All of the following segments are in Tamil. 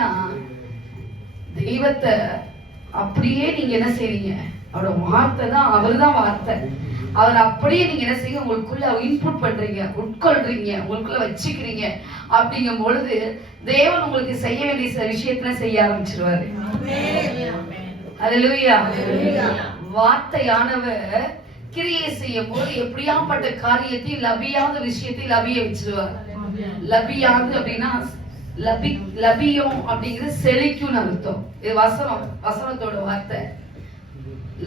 அப்படின்னா தெய்வத்தை அப்படியே நீங்க என்ன செய்றீங்க? அவரோட வார்த்தை தான், அவர் தான் வார்த்தை. அவர் அப்படியே நீங்க என்ன செய்யுங்க, உங்களுக்குள்ள இன்புட் பண்றீங்க, உட்கொள்றீங்க, உங்களுக்குள்ள வச்சுக்கிறீங்க. அப்படிங்கும் பொழுது தேவன் உங்களுக்கு செய்ய வேண்டிய சில விஷயத்துல செய்ய ஆரம்பிச்சிருவாரு. அல்லேலூயா. வார்த்தையானவர் கிரியை செய்யும் போது எப்படியாப்பட்ட காரியத்தை லபியாத விஷயத்தை லபிய வச்சிருவார். லபியாது அப்படின்னா லபியம் அப்படிங்கிறது செழிக்கும் அர்த்தம். இது வசனத்தோட வார்த்தை.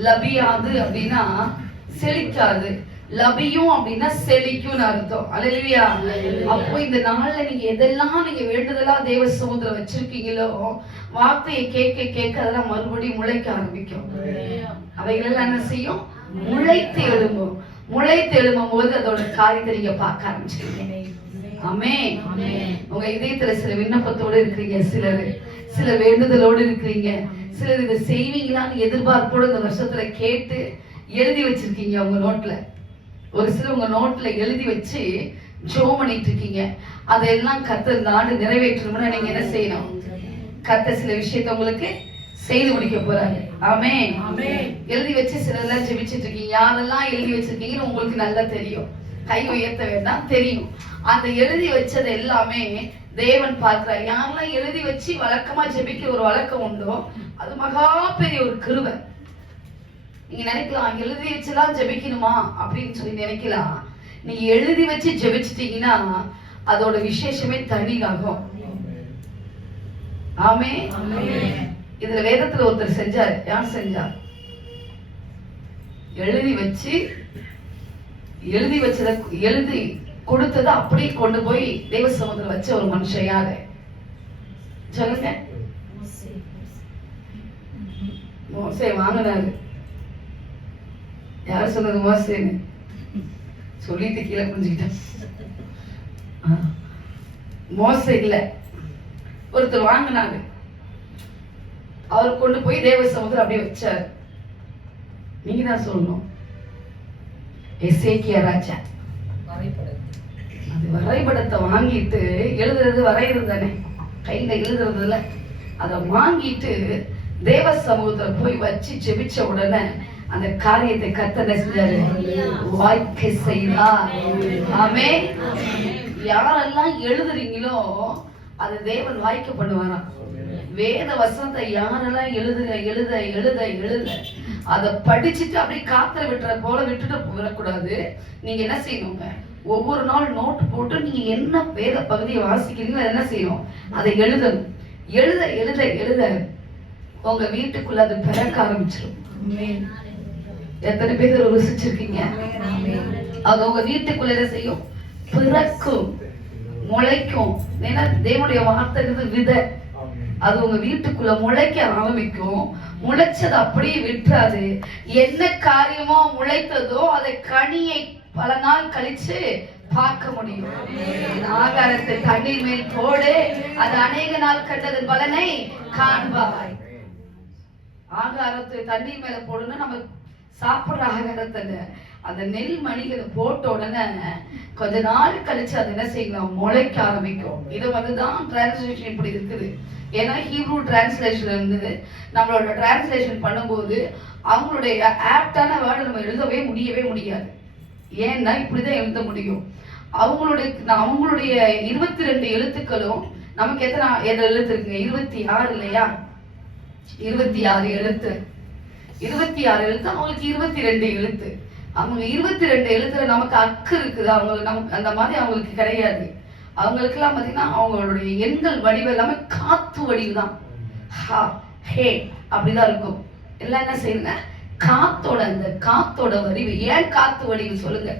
லபியாது அப்படின்னா செழிக்காது, லபியும் அப்படின்னா செழிக்கும் அர்த்தம். அல்லேலூயா. அப்போ இந்த நாள்ல நீங்க எதெல்லாம் நீங்க வேண்டுதலா தேவ சமூகத்துல வச்சிருக்கீங்களோ, வார்த்தையை கேட்க கேட்க அதெல்லாம் மறுபடியும் முளைக்க ஆரம்பிக்கும். அவைகளெல்லாம் என்ன செய்யும்? முளைத்து எழும்பும். முளைத்து எழும்பும் போது அதோட காரியத்தை நீங்க பார்க்க ஆரம்பிச்சிருக்கீங்க. ஆமென். உங்க இதயத்துல சில விண்ணப்பத்தோடு இருக்கிறீங்க, சில வேண்டுதலோடு இருக்கிறீங்க, சிலர் இதை செய்வீங்களான்னு எதிர்பார்ப்போடு இந்த வருஷத்துல கேட்டு எழுதி வச்சிருக்கீங்க உங்க நோட்ல. ஒரு சிலர் உங்க நோட்ல எழுதி வச்சு ஜெபம் பண்ணிட்டு இருக்கீங்க. அதெல்லாம் கர்த்தர் இந்த ஆண்டு நிறைவேற்றணும்னா நீங்க என்ன செய்யணும்? கர்த்தர் சில விஷயத்தை உங்களுக்கு செய்து முடிக்க போறாங்க. ஆமென். எழுதி வச்சு சிலர்லாம் ஜெபிச்சிட்டு இருக்கீங்க. யாரெல்லாம் எழுதி வச்சிருக்கீங்கன்னு உங்களுக்கு நல்லா தெரியும். கை உயர்த்த வேண்டாம், தெரியும். அந்த எழுதி வச்சது எல்லாமே தேவன் பார்க்கிறார். யாரெல்லாம் எழுதி வச்சு வழக்கமா ஜெபிக்கிற ஒரு வழக்கம் உண்டோ, அது மகா பெரிய ஒரு கிருபை. நீங்க நினைக்கலாம் எழுதி வச்சுதான் ஜெபிக்கணுமா அப்படின்னு சொல்லி நினைக்கலாம். நீங்க எழுதி வச்சு ஜெபிச்சிட்டீங்கன்னா அதோட விசேஷமே தனியாகும். ஆமென். இதுல வேதத்துல ஒருத்தர் செஞ்சார். யார் செஞ்சார்? எழுதி வச்சத எழுதி கொடுத்ததை அப்படியே கொண்டு போய் தேவ சமூகத்துல வச்ச ஒரு மனுஷன் யாரு சொல்லுங்க? மோசே வாங்கினாரு. யார் சொன்னது? மோசேன்னு சொல்லிட்டு கீழே புரிஞ்சுக்கிட்டேன். மோசே இல்ல, ஒருத்தர் வாங்கினாரு. அவர் கொண்டு போய் தேவ சமூகத்துல அப்படியே வச்சாரு. நீங்க தான் சொல்லணும். எசேக்கியா ராஜா அது வரைபடத்தை வாங்கிட்டு எழுதுறது வரைகிறது தானே, கையில எழுதுறதுல அதை வாங்கிட்டு தேவ சமூகத்துல போய் வச்சு ஜெபிச்ச உடனே அந்த காரியத்தை கர்த்தர் செஞ்சாரு, வாய்க்க செய்தார். ஆமென். யாரெல்லாம் எழுதுறீங்களோ அது தேவன் வாய்க்க பண்ணுவாராம். வேத வசனத்தை யாரெல்லாம் எழுத அதை படிச்சுட்டு அப்படியே காத்துல விட்டுற போல விட்டுட்டு விடக்கூடாது. நீங்க என்ன செய்யணுங்க? ஒவ்வொரு நாள் நோட்டு போட்டு நீங்க என்ன வேத பகுதியை வாசிக்கிறீங்களோ அதை என்ன செய்யணும்? அதை எழுதணும். எழுத உங்க வீட்டுக்குள்ள அது பிறக்க ஆரம்பிச்சிடும். எத்தனை பேர் ருசிச்சிருக்கீங்க? அது உங்க வீட்டுக்குள்ள என்ன செய்யும்? பிறக்கும், முளைக்கும். ஏன்னா தேவனுடைய வார்த்தை விதை. அது உங்க வீட்டுக்குள்ள முளைக்க ஆரம்பிக்கும். முளைச்சது அப்படியே விட்டுறாது. என்ன காரியமோ முளைத்ததோ அதை கனியை பல நாள் கழிச்சு பார்க்க முடியும். ஆகாரத்தை தண்ணீர் மேல் போடு, அது அநேக நாள் கண்டதன் பலனை காண்பாய். ஆகாரத்தை தண்ணீர் மேல போடுன்னா நம்ம சாப்பிடுற ஆகாரத்தை அந்த நெல் மணிகளை போட்ட உடனே கொஞ்ச நாள் கழிச்சு அது என்ன செய்யலாம்? முளைக்க ஆரம்பிக்கும். இது வந்துதான் டிரான்ஸ்லேஷன் இப்படி இருக்குது. ஏன்னா ஹீப்ரூ டிரான்ஸ்லேஷன் வந்து நம்மளோட டிரான்ஸ்லேஷன் பண்ணும்போது அவங்களுடைய ஆப்டான வேர்டை நம்ம எழுதவே முடியாது. ஏன்னா இப்படிதான் எழுத முடியும். அவங்களுடைய 22 எழுத்துக்களும் நமக்கு எத்தனை எழுத்து இருக்குங்க? 26 இல்லையா? 26 எழுத்து. 26 எழுத்து, அவங்களுக்கு 22 எழுத்து. அவங்க 22 எழுத்துல நமக்கு அக்கு இருக்குது. அவங்களுக்கு நமக்கு அந்த மாதிரி அவங்களுக்கு கிடையாது. அவங்களுக்கு எல்லாம் பாத்தீங்கன்னா அவங்களுடைய எண்கள் வடிவம் எல்லாமே காத்து வடிவு தான். அப்படிதான் இருக்கும். எல்லாம் என்ன செய்யுங்க? அந்த காத்தோட வடிவு. ஏன் காத்து வடிவு சொல்லுங்க?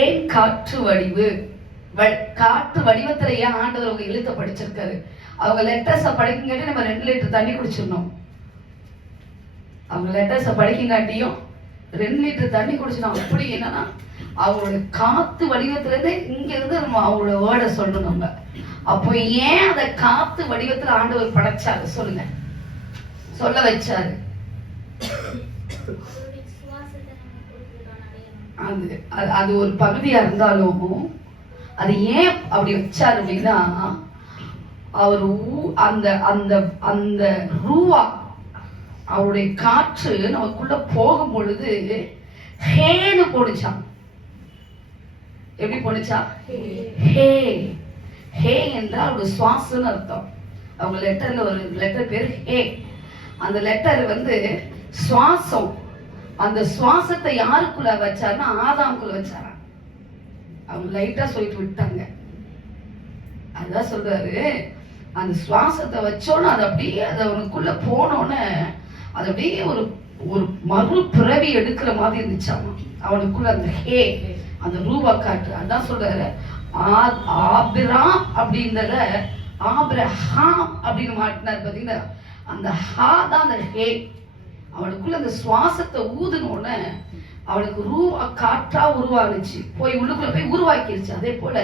ஏன் காற்று வடிவு? காற்று வடிவத்துல ஏன் ஆண்டவர் அவங்க எழுத்த படிச்சிருக்காரு? அவங்க லெட்டர்ஸ படிக்கங்காட்டி நம்ம 2 லிட்டர் தண்ணி குடிச்சிடணும். அவங்க லெட்டர்ஸ படிக்கங்காட்டியும் 2 லிட்டர் தண்ணி குடிச்சிடணும். அப்படி என்னன்னா அவங்களோட காத்து வடிவத்துல இருந்து இங்க இருந்து நம்ம அவங்களோட வேர்டை சொல்லணும். நம்ம அப்போ ஏன் அந்த காத்து வடிவத்துல ஆண்டவர் படைச்சாரு சொல்லுங்க? சொல்ல வச்சாரு. அது ஒரு பகுதியா இருந்தாலும் அது ஏன் அப்படி வச்சாரு அப்படின்னா அவர் அந்த அந்த அந்த ரூவா அவருடைய காற்று நமக்குள்ள போகும் பொழுது ஹேன்னு போடுச்சான். எப்படி போனுச்சா? ஹே. ஹே என்றால் அவருடைய சுவாசம்னு அர்த்தம். அவங்க லெட்டர்ல ஒரு லெட்டர் பேர் ஹே. அந்த லெட்டர் சுவாசம். அந்த சுவாசத்தை யாருக்குள்ள வச்சாருன்னா ஆதாமுக்குள்ள வச்சாரா. அவங்க லைட்டா சொல்லிட்டு விட்டாங்க. அதான் சொல்றாரு, அந்த சுவாசத்தை வச்சோன்னு அது அப்படியே அது அவனுக்குள்ள போனோன்னு அது அப்படியே ஒரு ஒரு மறு பிறவி எடுக்கிற மாதிரி இருந்துச்சாமா அவனுக்குள்ள. அந்த ஹே, அந்த ரூபா காற்று. அதான் சொல்றாரு, ஆபிராம் அப்படின்றத ஆபிரஹாம் அப்படின்னு மாட்டினார். பாத்தீங்கன்னா அந்த ஹா தான் அந்த ஹே. அவனுக்குள்ள அந்த சுவாசத்தை ஊதுனோன்னு அவனுக்கு ரூபா காற்றா உருவானுச்சு, போய் உள்ளுக்குள்ள போய் உருவாக்கிருச்சு. அதே போல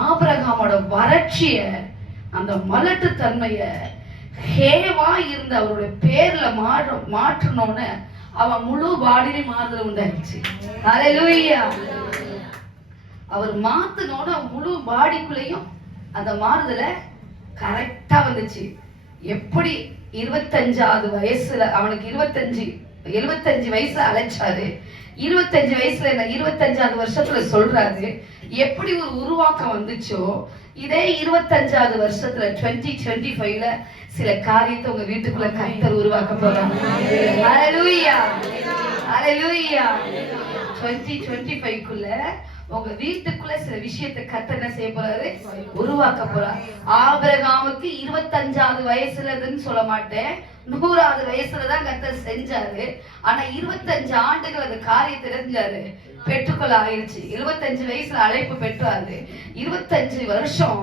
ஆபிரகாமோட வறட்சிய, அந்த மலட்டு தன்மைய ஹேவா இருந்த அவருடைய பேர்ல மாற்றணும்னு அவன் முழு பாடியிலே மாறுதல் உண்டாயிடுச்சு. ஹல்லேலூயா. அவர் மாத்தனோட முழு பாடிக்குள்ளேயும் அந்த மாறுதல கரெக்டா வந்துச்சு. எப்படி 25வது வயசுல அவனுக்கு 75 வயசுல அழைச்சாரு, 25 வயசுல என்ன 25வது வருஷத்துல சொல்றாரு, எப்படி ஒரு உருவாக்கம் வந்துச்சோ இதே 25வது வருஷத்துல 2025ல சில காரியத்தை உங்க வீட்டுக்குள்ள கர்த்தர் உருவாக்க போறாங்க. ஹல்லேலூயா, ஹல்லேலூயா. 2025க்குள்ள உங்க வீட்டுக்குள்ள சில விஷயத்தை கர்த்தர் என்ன செய்ய போறாரு? உருவாக்க போறார். ஆபிரகாமுக்கு 25வது வயசுலன்னு சொல்ல மாட்டேன், 100வது வயசுலதான் கர்த்தர் செஞ்சாரு. ஆனா 25 ஆண்டுகள் அந்த காரியத்தை செஞ்சாரு, பெற்றுக்கொள்ள ஆயிடுச்சு. 25 வயசுல அழைப்பு பெற்றாரு. 25 வருஷம்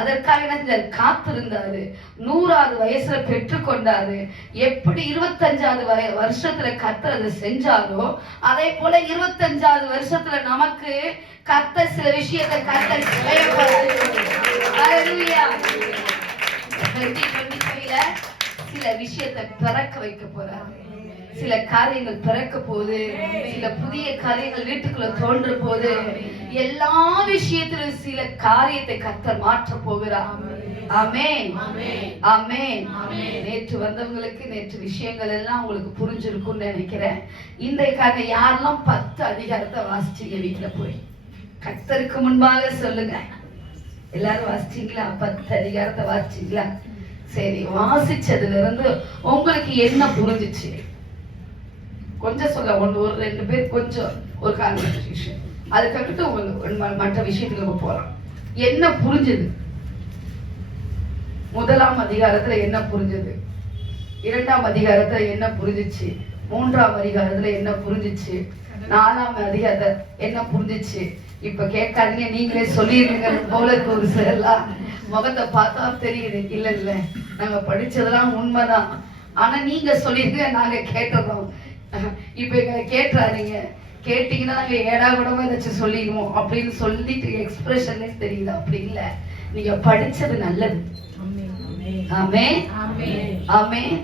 அதற்காக என்ன செஞ்சாரு? காத்திருந்தாரு. 100வது வயசுல பெற்றுக்கொண்டாரு. எப்படி 25வது வருஷத்துல கர்த்தர் அதை செஞ்சாரோ அதே போல 25வது வருஷத்துல நமக்கு கர்த்தர் சில விஷயத்தை கர்த்தர் செய்ய போறாரு. ஹல்லேலூயா. 2025ல சில விஷயத்தை பிறக்க வைக்க போறாரு. சில காரியங்கள் பிறக்க போகுது, சில புதிய காரியங்கள் வீட்டுக்குள்ள தோன்ற போது, எல்லா விஷயத்திலும் சில காரியத்தை கர்த்தர் மாற்ற போகிறார். ஆமென், ஆமென். நேற்று வந்தவங்களுக்கு நேற்று விஷயங்கள் எல்லாம் உங்களுக்கு புரிஞ்சிருக்கும்னு நினைக்கிறேன். இன்றைக்காக யாரெல்லாம் 10 அதிகாரத்தை வாசிச்சீங்க வீட்டுல போய் கர்த்தருக்கு முன்பாக சொல்லுங்க. எல்லாரும் வாசிச்சீங்களா? 10 அதிகாரத்தை வாசிச்சீங்களா? சரி, வாசிச்சதுல இருந்து உங்களுக்கு என்ன புரிஞ்சிச்சு? கொஞ்சம் சொல்ல, ஒரு 2 பேர் கொஞ்சம் ஒரு கான்வர்சேஷன், அதுக்கடுத்து உங்களுக்கு மற்ற விஷயத்துக்கு நம்ம போலாம். என்ன புரிஞ்சது? 1ஆம் அதிகாரத்துல என்ன புரிஞ்சது? 2ஆம் அதிகாரத்துல என்ன புரிஞ்சிச்சு? 3ஆம் அதிகாரத்துல என்ன புரிஞ்சிச்சு? 4ஆம் அதிகாரத்துல என்ன புரிஞ்சிச்சு? இப்ப கேட்காதீங்க, நீங்களே சொல்லிருங்க போல இருக்கு. ஒரு சிலர்லாம் முகத்தை பார்த்தா தெரியுது, இல்ல இல்ல நாங்க படிச்சதெல்லாம் உண்மைதான், ஆனா நீங்க சொல்லிருங்க நாங்க கேட்டுறோம். இப்ப எங்களை கேட்டுறாதீங்க, கேட்டீங்கன்னா நாங்க ஏடா கூடமா ஏதாச்சும் சொல்லிடுவோம் அப்படின்னு சொல்லிட்டு எக்ஸ்பிரஷன்ல தெரியுது. அப்படி இல்ல, நீங்க படிச்சது நல்லது. ஆமென், ஆமென்.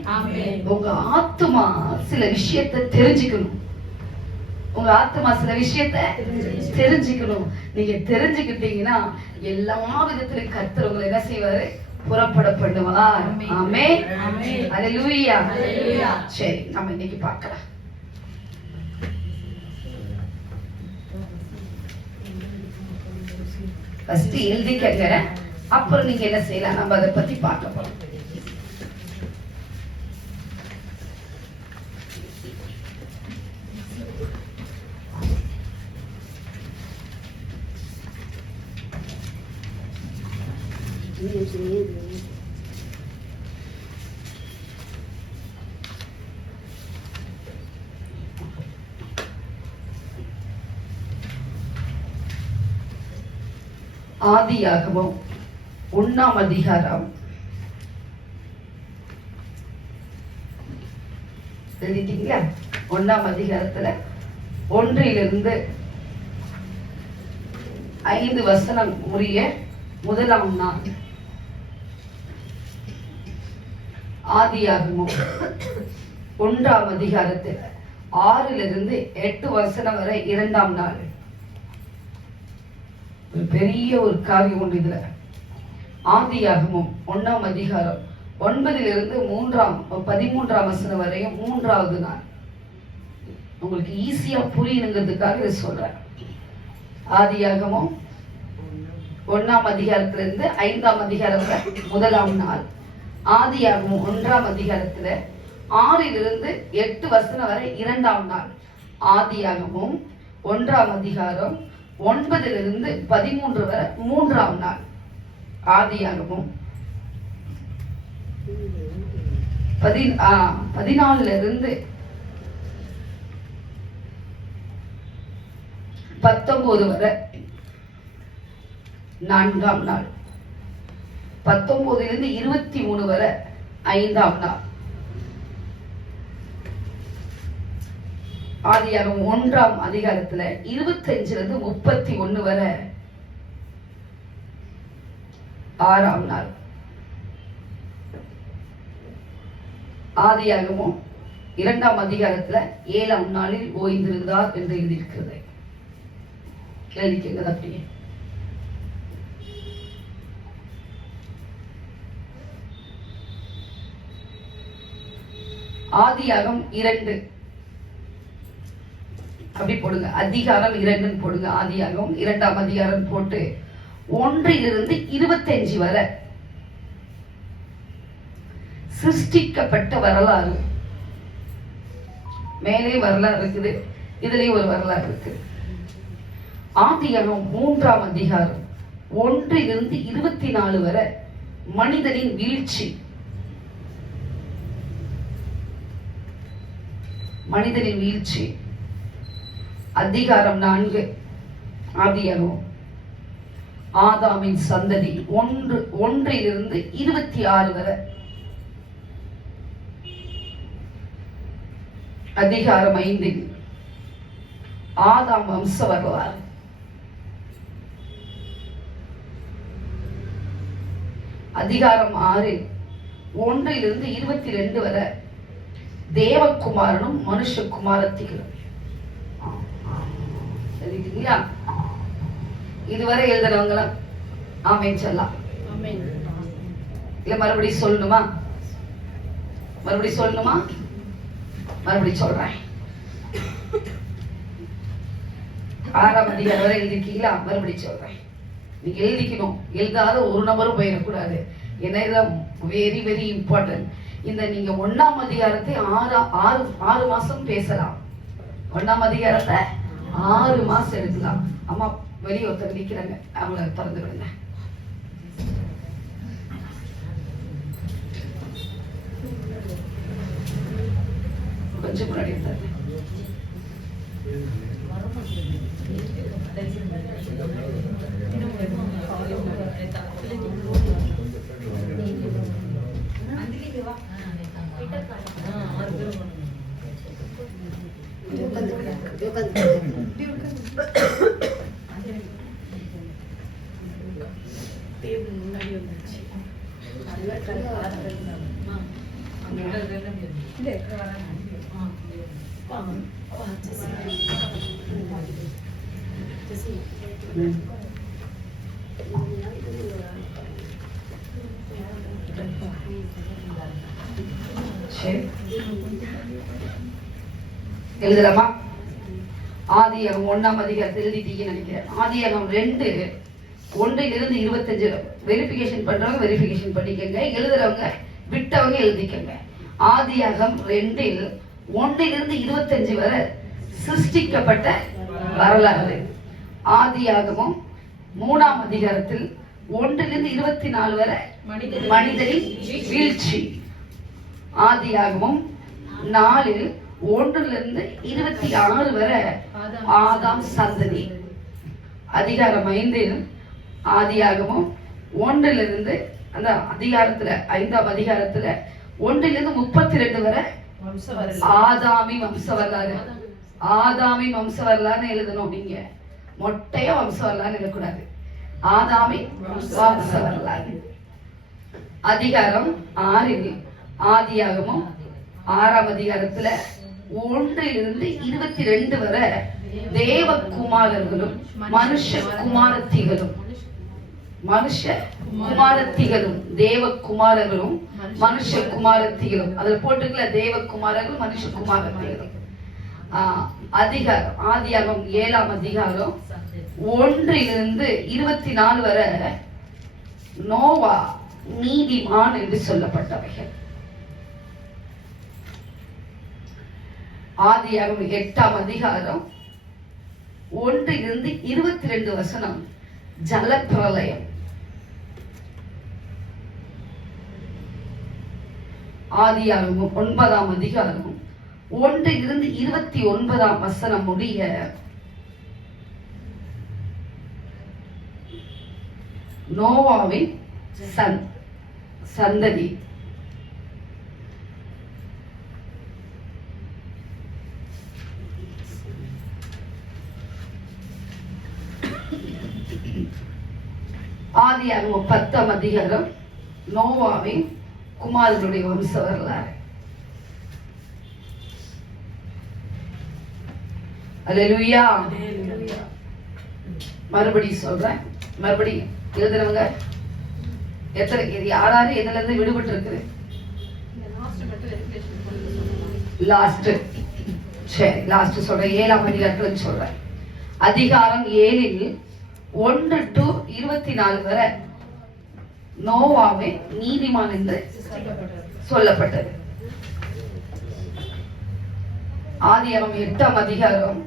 உங்க ஆத்துமா சில விஷயத்தை தெரிஞ்சுக்கணும். உங்க ஆத்துமா சில விஷயத்தை தெரிஞ்சுக்கணும். நீங்க தெரிஞ்சுக்கிட்டீங்கன்னா எல்லா விதத்திலும் கர்த்தர் உங்களை என்ன செய்வாரு? புறப்பட பண்ணுவார். ஆமென், ஹல்லேலூயா. சரி, நம்ம இன்னைக்கு பார்க்கலாம். ஃபர்ஸ்ட் எழுதிக்கங்க, அப்புறம் நீங்க என்ன செய்யலாம், நம்ம அதை பத்தி பார்க்க போறோம். ஆதியாகமம் 1ஆம் அதிகாரம் எழுதிட்டீங்களா? 1ஆம் அதிகாரத்துல 1லிருந்து 5 வசனம் உரிய 1ஆம் நாள். ஆதியாகமம் 1ஆம் அதிகாரத்தில் 6லிருந்து 8 வசனம் வரை 2ஆம் நாள். ஒரு பெரிய ஒரு காரியம் உண்டு இதுல. ஆதியாகமம் 1ஆம் அதிகாரம் 9 13ஆம் வசனம் வரையும் 3வது நாள். உங்களுக்கு ஈஸியா புரியணுங்கிறதுக்காக இதை சொல்றேன். ஆதியாகமம் 1ஆம் அதிகாரத்திலிருந்து 5ஆம் அதிகாரம் வரை 1ஆம் நாள். ஆதியாகமம் 1ஆம் அதிகாரத்துல 6 8 வசனம் வரை 2ஆம் நாள். ஆதியாகமம் 1ஆம் அதிகாரம் 9 13 வரை 3ஆம் நாள். ஆதியாகமம் 14 19 வரை 4ஆம் நாள். 19 23 வரை 5ஆம் நாள். ஆதியாகமம் 1ஆம் அதிகாரத்துல 25 31 வரை 6ஆம் நாள். ஆதியாகமம் 2ஆம் அதிகாரத்துல 7ஆம் நாளில் ஓய்ந்திருந்தார் என்று எழுதியிருக்கிறது. எழுதிக்கிறது அப்படியே. ஆதியாகம் 2 அப்படி போடுங்க. அதிகாரம் 2 போடுங்க. ஆதியாகம் 2ஆம் அதிகாரம் போட்டு 1 25 வரை சிருஷ்டிக்கப்பட்ட வரலாறு. மேலே வரலாறு இருக்குது, இதுலயும் ஒரு வரலாறு இருக்கு. ஆதியாகம் 3ஆம் அதிகாரம் 1 24 வரை மனிதனின் வீழ்ச்சி. மனிதனின் வீழ்ச்சி. அதிகாரம் 4 ஆதியாகம் ஆதாமின் சந்ததி 1 26 வரை. அதிகாரம் 5 ஆதாம் வம்ச வரலாறு. அதிகாரம் 6 1 22 வரை தேவகுமாரனும் மனுஷகுமாரத்திகளும். சரிங்களா? இதுவரை எழுதுறவங்களா ஆமென் சொல்லலாம். இல்ல மறுபடியும் சொல்லணுமா? மறுபடியும் சொல்றேன். 6ஆம் அதிகாரம் வரை எழுதிருக்கீங்களா? மறுபடியும் சொல்றேன். நீங்க எழுதிக்கணும். எழுதாத ஒரு நபரும் போயிடக்கூடாது. ஏன்னா இதுதான் வெரி வெரி இம்பார்ட்டன்ட். இந்த நீங்க 1ஆம் அதிகாரத்தை 6 மாசம் பேசலாம். 1ஆம் அதிகாரத்தை 6 மாசம் எடுக்கலாம். அம்மா வெளியே ஒருத்தர் நிக்கிறாங்க, அவங்கள திறந்து விடுங்க. கொஞ்சம் முன்னாடி இருந்தாரு. எழுதலாமா? ஆதியாகம் 1ஆம் அதிகாரத்தை எழுதிட்டீங்கன்னு நினைக்கிறேன். ஆதியாகம் 2 1 25 வெரிஃபிகேஷன் பண்றவங்க வெரிஃபிகேஷன் பண்ணிக்கங்க, எழுதுறவங்க விட்டவங்க எழுதிக்கங்க. ஆதியாகம் 2 1 25 வரை சிருஷ்டிக்கப்பட்ட வரலாறு. ஆதியாகமும் 3ஆம் அதிகாரத்தில் 1 24 வரை மனிதனின் வீழ்ச்சி. ஆதியாகமும் 4 1 26 வரை ஆதாம் சந்ததி. அதிகாரம் 5 ஆதியாகமும் 1 அந்த அதிகாரத்துல 5ஆம் அதிகாரத்துல 1 32 வரை ஆதாமின் வம்ச வரலாறு. ஆதாமின் வம்ச வரலாறுன்னு எழுதணும். நீங்க மொட்டையா வம்ச வரலாறு எழுதக்கூடாது. ஆதாமின் வம்ச வரலாறு. அதிகாரம் 6 ஆதியாகமும் 6ஆம் அதிகாரத்துல 1 22 வரை தேவகுமாரர்களும் மனுஷ குமாரத்திகளும். மனுஷ குமாரத்திகளும் தேவ குமாரர்களும் மனுஷ குமாரத்திகளும். அதுல போட்டுக்கல தேவ குமாரர்களும் மனுஷ குமாரத்திகளும். அதிகாரம் ஆதியாகமம் 7ஆம் அதிகாரம் 1 to 24 வரை நோவா நீதிமான் என்று சொல்லப்பட்டவைகள். ஆதியாகமம் 8ஆம் அதிகாரம் 1 to 22 ஜலப்பிரளயம். ஆதியாகமம் 9ஆம் அதிகாரம் 1 to 29 முடிய நோவாவின் சந்ததி. ஆதியாகமம் 10ஆம் அதிகாரம் நோவாவின் குமாரர்களுடைய வம்ச வரலாறு. அல்லேலூயா. மறுபடியும் சொல்றேன், மறுபடியும் எழுதுறவங்க எத்தனை யாராரு எதுல இருந்து விடுபட்டு இருக்குது? லாஸ்ட். சரி, லாஸ்ட் சொல்றேன். 7ஆம் அதிகாரத்துல சொல்றேன். அதிகாரம் 7 1 to 24 வரை நோவாவே நீதிமான் என்று சொல்லப்பட்டது. ஆதியாகமம் 8ஆம் அதிகாரம்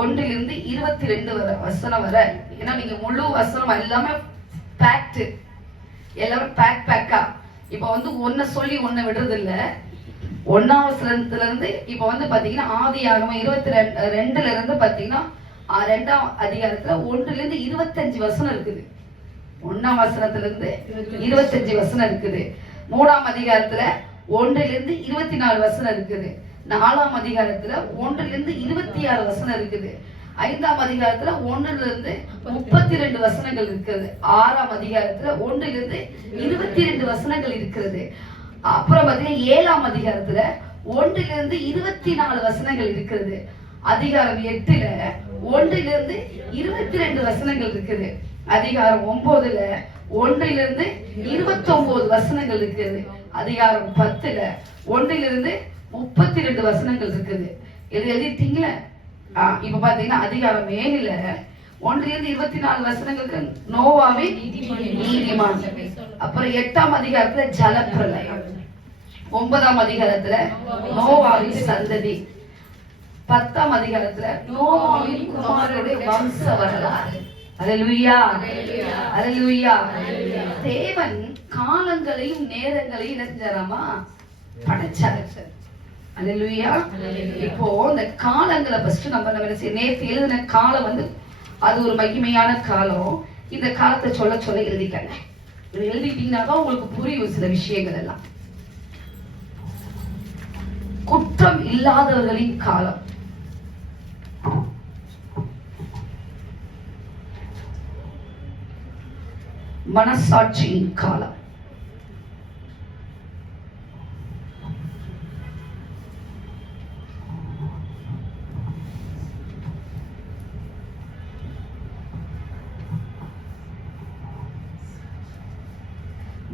1 to 22 வரை. ஏன்னா நீங்க முழு வசனம் எல்லாமே பேக்ட், எல்லாமே பேக்கா. இப்ப ஒன்ன சொல்லி ஒன்ன விடுறது இல்ல. 1ஆம் வசனத்துல இருந்து இப்ப பாத்தீங்கன்னா ஆதியாகமம் 22 இருந்து பாத்தீங்கன்னா 2ஆம் அதிகாரத்துல 1 to 25 இருக்குது. 1ஆம் வசனத்துல இருந்து 25 இருக்குது. 3ஆம் அதிகாரத்துல 1 to 24 இருக்குது. 4ஆம் அதிகாரத்துல 1 to 26 இருக்குது. 5ஆம் அதிகாரத்துல 1 to 32 இருக்குது. 6ஆம் அதிகாரத்துல 1 to 22 இருக்கிறது. அப்புறம் பாத்தீங்கன்னா 7ஆம் அதிகாரத்துல 1 to 24 இருக்கிறது. அதிகாரம் 8ல 1 to 22 இருக்குது. அதிகாரம் 9ல 1 to 29 இருக்குது. அதிகாரம் 10ல 1 to 32 இருக்குது. இது எழுதிட்டீங்களா? இப்ப பாத்தீங்கன்னா அதிகாரம் 7ல 1 to 24 நோவாவே நீதிமான். அப்புறம் 8ஆம் அதிகாரத்துல ஜலப்பிரளயம். 9ஆம் அதிகாரத்துல நோவாவின் சந்ததி. 10ஆம் அதிகாரத்துல நோவாவின் குமாரருடைய வம்ச வரலாறு. அல்லேலூயா, அல்லேலூயா. தேவன் காலங்களையும் நேரங்களையும் நினைச்சாராமா படைச்சாரு. அல்லேலூயா. இப்போ இந்த காலங்களை ஃபர்ஸ்ட் நம்ம நேற்று எழுதின காலம் அது ஒரு மகிமையான காலம். இந்த காலத்தை சொல்ல சொல்ல எழுதிக்கங்க. எழுதிட்டீங்கன்னா தான் உங்களுக்கு புரியும் சில விஷயங்கள் எல்லாம். குற்றம் இல்லாதவர்களின் காலம். மனசாட்சியின் காலம்.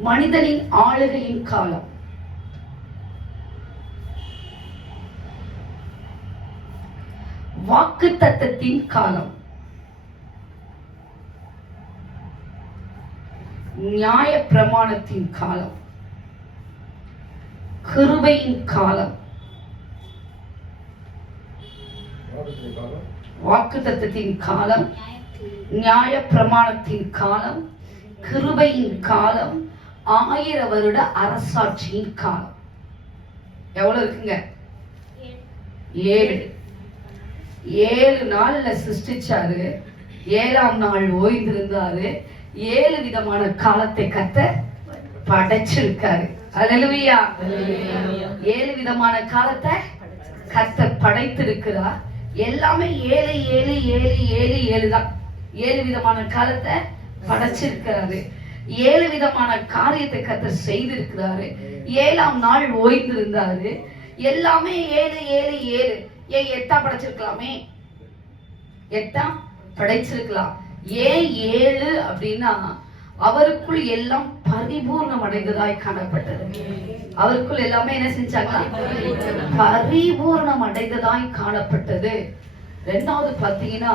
மனிதனின் ஆளுகையின் காலம். வாக்குத்தத்தத்தின் காலம். நியாய பிரமாணத்தின் காலம். கிருபையின் காலம். வாக்குத்தத்தத்தின் காலம், நியாய பிரமாணத்தின் காலம், கிருபையின் காலம், 1000 வருட அரசாட்சியின் காலம். எவ்வளவு இருக்குங்க? 7. 7 நாள்ல சிருஷ்டிச்சாரு. 7ஆம் நாள் ஓய்ந்திருந்தாரு. 7 விதமான காலத்தை கர்த்தர் படைச்சிருக்காரு. அல்லேலூயா. 7 விதமான காலத்தை கர்த்தர் படைத்திருக்கிறார். எல்லாமே 7 7 7 7 7 தான். 7 விதமான காலத்தை படைச்சிருக்கிறாரு. 7 விதமான காரியத்தை கர்த்தர் செய்திருக்கிறாரு. 7ஆம் நாள் ஓய்ந்திருந்தாரு. எல்லாமே 7 7 7. ஏன் 8 படைச்சிருக்கலாமே? 8 படைச்சிருக்கலாம். ஏன் 7 அப்படின்னா அவருக்குள் எல்லாம் பரிபூர்ணம் அடைந்ததாய் காணப்பட்டது. அவருக்குள் எல்லாமே என்ன செஞ்சாங்களா? பரிபூர்ணம் அடைந்ததாய் காணப்பட்டது. ரெண்டாவது பாத்தீங்கன்னா,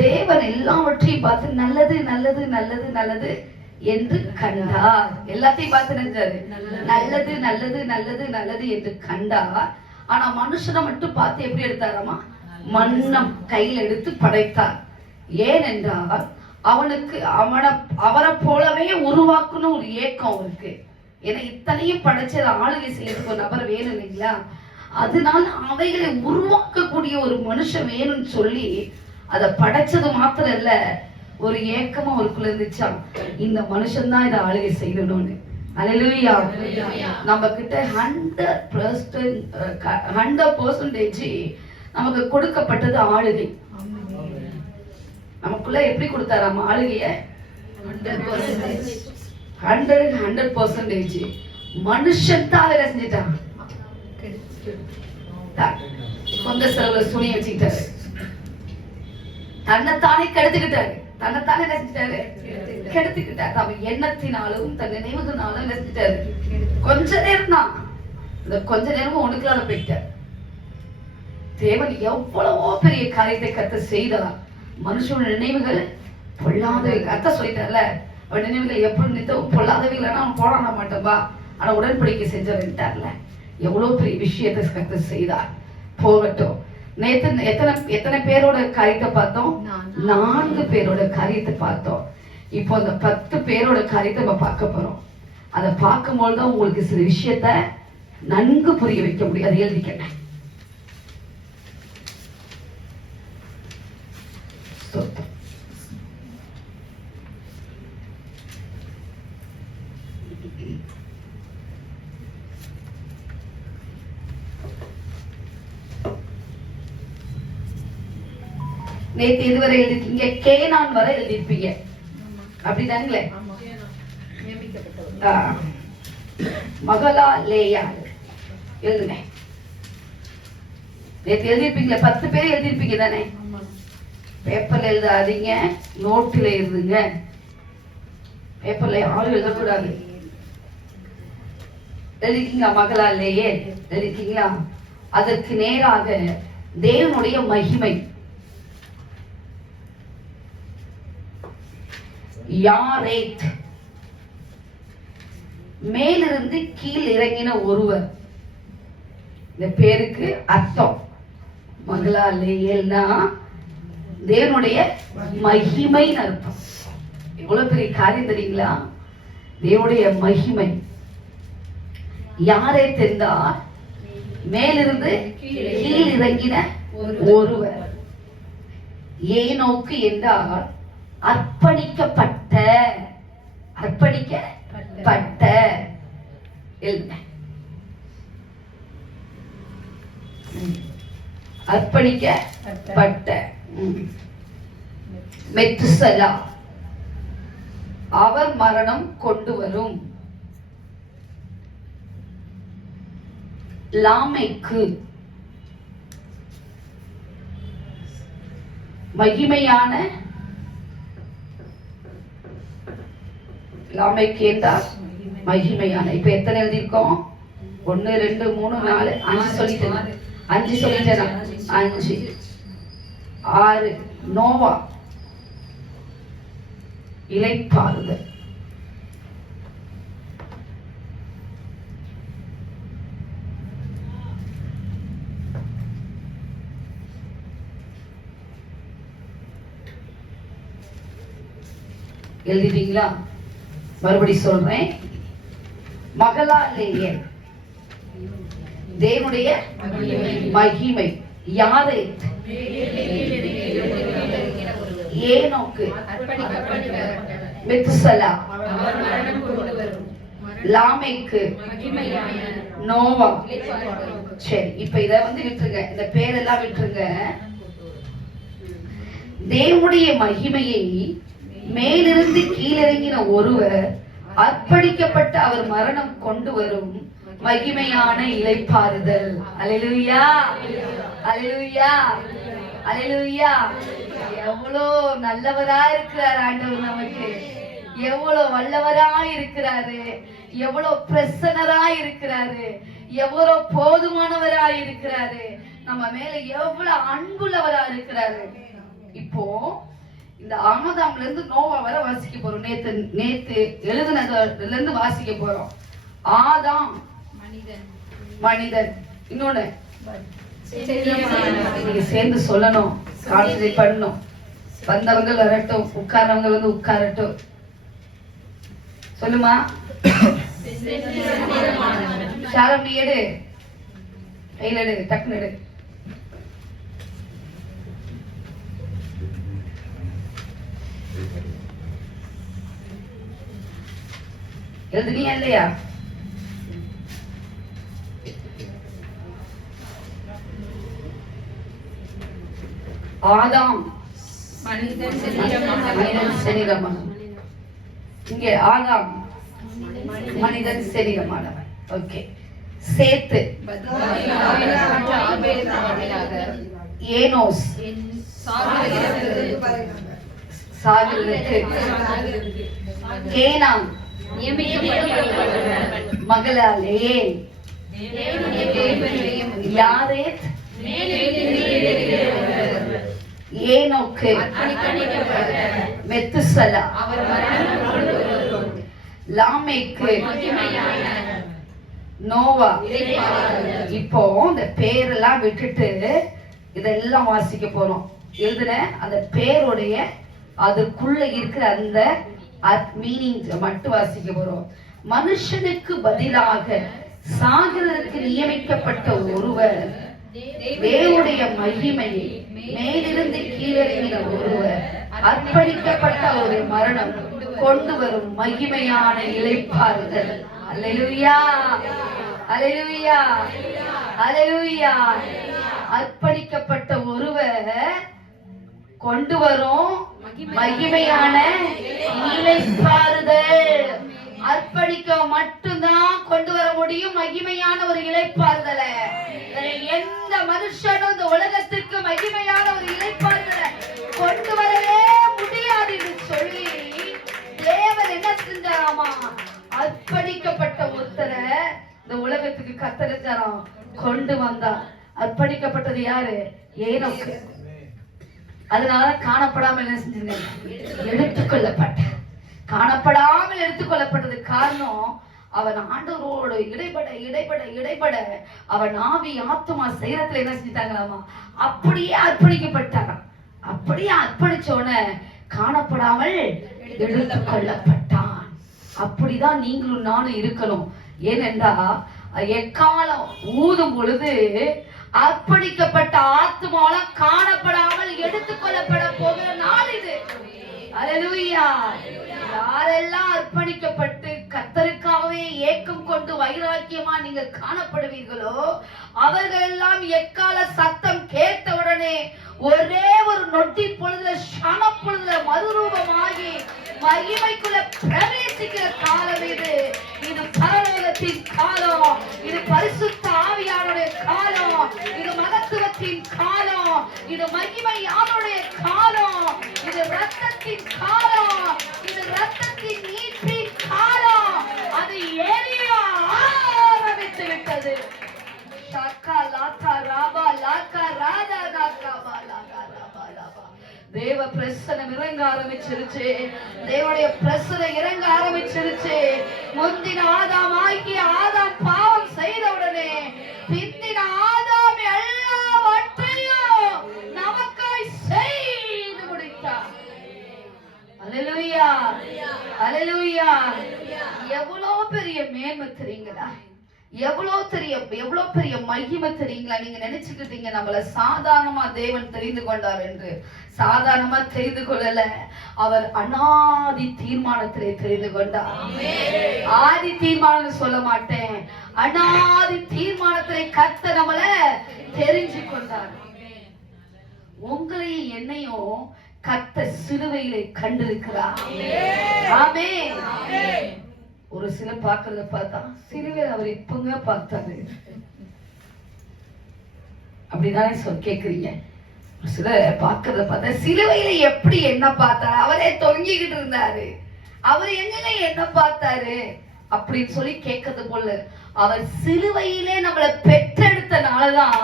தேவன் எல்லாவற்றையும் பார்த்து நல்லது நல்லது நல்லது நல்லது என்று கண்டார். எல்லாத்தையும் பார்த்து நினைச்சாரு, நல்லது நல்லது நல்லது நல்லது என்று கண்டார். ஆனா மனுஷனை மட்டும் பார்த்து எப்படி எடுத்தாராமா? மன்னம் கையில் எடுத்து படைத்தார். ஏனென்றால் அவனுக்கு அவரை போலவே உருவாக்கணும் ஒரு ஏக்கம் அவருக்கு. ஏன்னா இத்தனையும் படைச்ச ஆளுகை செய்யறதுக்கு ஒரு நபர் வேணும் இல்லைங்களா? அதனால அவைகளை உருவாக்கக்கூடிய ஒரு மனுஷன் வேணும்னு சொல்லி அதை படைச்சது மாத்திரம் இல்ல, ஒரு ஏக்கமா அவருக்குள்ள இருந்துச்சா, இந்த மனுஷன் தான் இதை ஆளுகை செய்யணும்னு. அல்லேலூயா. நம்ம கிட்ட 100% நமக்கு கொடுக்கப்பட்டது ஆளுகை. நமக்குள்ள எப்படி கொடுத்தாராம் ஆளுகைய? 100% மனுஷன் தான் வேலை செஞ்சிட்டான். சொந்த செலவுல சுனி வச்சுக்கிட்டாரு, தன்னைத்தானே கெடுத்துக்கிட்டாரு. தன்னைத்தானே என்ன செஞ்சிட்டாரு? கெடுத்துக்கிட்டாரு. அவன் எண்ணத்தினாலும் தன் நினைவுகளாலும் என்ன செஞ்சிட்டாரு? கொஞ்ச நேரம் தான், இந்த கொஞ்ச நேரமும் ஒண்ணுக்குள்ளால போயிட்டார். தேவன் எவ்வளவோ பெரிய காரியத்தை கத்த செய்தார். மனுஷனோட நினைவுகள் பொல்லாதவை. கத்த சொல்லிட்டார்ல, அவன் நினைவுகள் எப்படி நித்தவும் பொல்லாதவைகள், அவன் போராட மாட்டோம்பா, ஆனா உடன்படிக்கை செஞ்சவன்ட்டார்ல. எவ்வளவு பெரிய விஷயத்தை கத்த செய்தார். போகட்டும். நேத்து எத்தனை பேரோட காரியத்தை பார்த்தோம்? 4 பேரோட காரியத்தை பார்த்தோம். இப்போ அந்த 10 பேரோட காரியத்தை நம்ம பார்க்க போறோம். அதை பார்க்கும்போதுதான் உங்களுக்கு சில விஷயத்த நன்கு புரிய வைக்க முடியும். அதை எழுதிக்கிறேன். நேத்து இதுவரை எழுதிருக்கீங்க, கேனான் வரை எழுதிருப்பீங்க, அப்படிதானுங்களே? மகளா லேயா எழுதுங்க. நேத்து எழுதிருப்பீங்களா? 10 பேர் எழுதிருப்பீங்க தானே? பேப்பர்ல எழுதாதீங்க, நோட்டில் எழுதுங்க. பேப்பர்ல ஆள் எழுதக்கூடாது. எழுதிருக்கீங்களா? மகளா லேயே எழுதிருக்கீங்களா? அதற்கு நேராக தேவனுடைய மகிமை. யாரேத், மேலிருந்து கீழ் இறங்கின ஒருவர். இந்த பேருக்கு அர்த்தம் மகளா லேயல்னா தேவனுடைய மகிமைன்னு அர்த்தம். எவ்வளவு பெரிய காரியம் தெரியுங்களா? தேவனுடைய மகிமை. யாரே தெரிந்தார்? மேலிருந்து கீழ் இறங்கின ஒருவர். ஏனோக்கு என்றால் அர்ப்பணிக்கப்பட்ட, அர்ப்பணிக்கப்பட்ட அர்ப்பணிக்கப்பட்ட. மெத்துசலா, அவர் மரணம் கொண்டு வரும். லாமைக்கு மகிமையான, லாமைக்கு என்றால் மகிமையான. இப்ப எத்தனை எழுதியிருக்கோம்? 1 2 3 4 5 சொல்லிட்டேன். 5 சொல்லிட்டேன். 5 6. நோவா இளைப்பாறுதல். எழுதிட்டீங்களா? மறுபடி சொல்றேன். மகளா லேயர் தேவனுடைய மகிமை. யாரை? ஏனோக்கு, மெத்துசலா, லாமைக்கு, நோவா. சரி, இப்ப இத விட்டுருங்க, இந்த பேரெல்லாம் விட்டுருங்க. தேவனுடைய மகிமையை மேலிருந்து கீழிறங்கின ஒருவர், அர்ப்பணிக்கப்பட்ட அவர் மரணம் கொண்டு வரும் மகிமையான இளைப்பாறுதல். அல்லேலூயா, அல்லேலூயா, அல்லேலூயா. எவ்வளோ நல்லவரா இருக்கிறார் ஆண்டவர் நமக்கு. எவ்வளவு வல்லவராய் இருக்கிறாரு, எவ்வளவு பிரசன்னராய் இருக்கிறாரு, எவ்வளவு போதுமானவராய் இருக்கிறாரு, நம்ம மேல எவ்வளவு அன்புள்ளவரா இருக்கிறாரு. இப்போ இந்த ஆதாம்ல இருந்து நோவா வரை வாசிக்க போறோம். நேத்து எழுதுனதுல இருந்து வாசிக்க போறோம். ஆதாம் மனிதன், இன்னொன்னு நீங்க சேர்ந்து சொல்லணும், கான்சன்ட்ரேட் பண்ணணும். வந்தவங்க வரட்டும், உட்கார்றவங்க வந்து உட்காரட்டும். சொல்லுமா சாரம், நீ எடு, கையில எடு, டக்குன்னு எடு. எழுதுனியா இல்லையா? ஆதாம் மனிதன் சரீரமானவன். இங்கே ஆதாம் மனிதன் சரீரமானவன். ஓகே. சேத்து ஏனோஸ் சாகிறதுக்கு, கேனான் மகளாலே, யாரேத் ஏனோக்கு, மெத்துசலா, லாமேக்கு, நோவா. இப்போ இந்த பேரெல்லாம் விட்டுட்டு இதெல்லாம் வாசிக்க போறோம். எழுதுன அந்த பேருடைய அதுக்குள்ள இருக்கிற அந்த மீனிங் மட்டும் வாசிக்க போறோம். மனுஷனுக்கு பதிலாக சாகிறதற்கு நியமிக்கப்பட்ட ஒருவர், தேவனுடைய மகிமையை மேலிருந்து கீழிறங்கின ஒருவர், அர்ப்பணிக்கப்பட்ட ஒரு மரணம் கொண்டு வரும் மகிமையான இளைப்பாறுதல். அல்லேலூயா, அல்லேலூயா, அல்லேலூயா. அர்ப்பணிக்கப்பட்ட ஒருவர் கொண்டு வரும் மகிமையான இளைப்பாறுதல். அர்ப்பணிக்க மட்டும்தான் கொண்டு வர முடியும் மகிமையான ஒரு இளைப்பாறுதல. எந்த மனுஷனும் இந்த உலகத்திற்கு மகிமையான ஒரு இளைப்பாறுதல கொண்டு வரவே முடியாது என்று சொல்லி தேவன் என்ன செஞ்சாராமா? அர்ப்பணிக்கப்பட்ட ஒருத்தரை இந்த உலகத்துக்கு கத்தரிச்சாராம், கொண்டு வந்தார். அர்ப்பணிக்கப்பட்டது யாரு? ஏனோக்கு. அதனால காணப்படாமல் என்ன செஞ்சீங்க? எடுத்துக்கொள்ளப்பட்ட. காணப்படாமல் எடுத்துக்கொள்ளப்பட்டது காரணம், அவன் ஆண்டவரோடு இடைபட அவன் ஆவி ஆத்துமா சரீரத்துல என்ன செஞ்சிட்டாங்களாமா? அப்படியே அர்ப்பணிக்கப்பட்டாராம். அப்படியே அர்ப்பணிச்சோன காணப்படாமல் எடுத்துக்கொள்ளப்பட்டான். அப்படிதான் நீங்களும் நானும் இருக்கணும். ஏனென்றா எக்காலம் ஊதும் பொழுது அர்ப்பணிக்கப்பட்ட ஆத்துமால காணப்படாமல் எடுத்துக்கொள்ளப்பட போகிற நாள் இது. அல்லேலூயா. யாரெல்லாம் அர்ப்பணிக்கப்பட்டு கர்த்தருக்காகவே ஏக்கம் கொண்டு வைராக்கியமா நீங்க காணப்படுவீர்களோ அவர்கள் எல்லாம் எக்கால சத்தம் கேட்டவுடனே ஒரே ஒரு நொட்டி பொழுதுல சன பொழுதுல மறுரூபமாகி மகிமைக்குள்ள பிரவேசிக்கிற காலம் இது. இது பரலோகத்தின் காலம், இது பரிசுத்த ஆவியானுடைய காலம், இது மகத்துவத்தின் காலம், இது மகிமையானுடைய காலம், இது ரத்தத்தின் காலம், இது ரத்தத்தின் நீட்சின் காலம். அது எரிய ஆரம்பித்து விட்டது. தேவ பிரசனம் இறங்க ஆரம்பிச்சிருச்சு. தேவனுடைய பிரசனம் இறங்க ஆரம்பிச்சிருச்சு. முந்தின ஆதாம் ஆகிய ஆதாம் பாவம் செய்தவுடனே பிந்தின ஆதாம் எல்லாவற்றையும் நமக்காய் செய்து முடித்தார். அல்லேலூயா, அல்லேலூயா. எவ்வளவு பெரிய மேன்மை தெரியுங்களா? எவ்வளவு பெரிய மகிமை தெரியுங்களா? நீங்க நினைச்சுக்கிட்டீங்க நம்மள சாதாரணமா தேவன் தெரிந்து கொண்டார் என்று. சாதாரணமா தெரிந்து கொள்ளல, அவர் அநாதி தீர்மானத்திலே தெரிந்து கொண்டார். ஆதி தீர்மானம் சொல்ல மாட்டேன், அநாதி தீர்மானத்திலே கர்த்தர் நம்மள தெரிஞ்சு கொண்டார். உங்களையும் என்னையும் கர்த்தர் சிலுவையிலே கண்டிருக்கிறார். ஆமென். ஒரு சில பாக்குறத பார்த்தா சிலுவையில் அவர் எப்பங்க பார்த்தாரு அப்படிதானே கேக்குறீங்க. ஒரு சில பாக்குறத பார்த்தா சிலுவையில எப்படி என்ன பார்த்தாரு? அவரே தொங்கிக்கிட்டு இருந்தாரு. அவர் எங்க என்ன பார்த்தாரு அப்படின்னு சொல்லி கேட்கறது போல, அவர் சிலுவையிலே நம்மளை பெற்றெடுத்தனாலதான்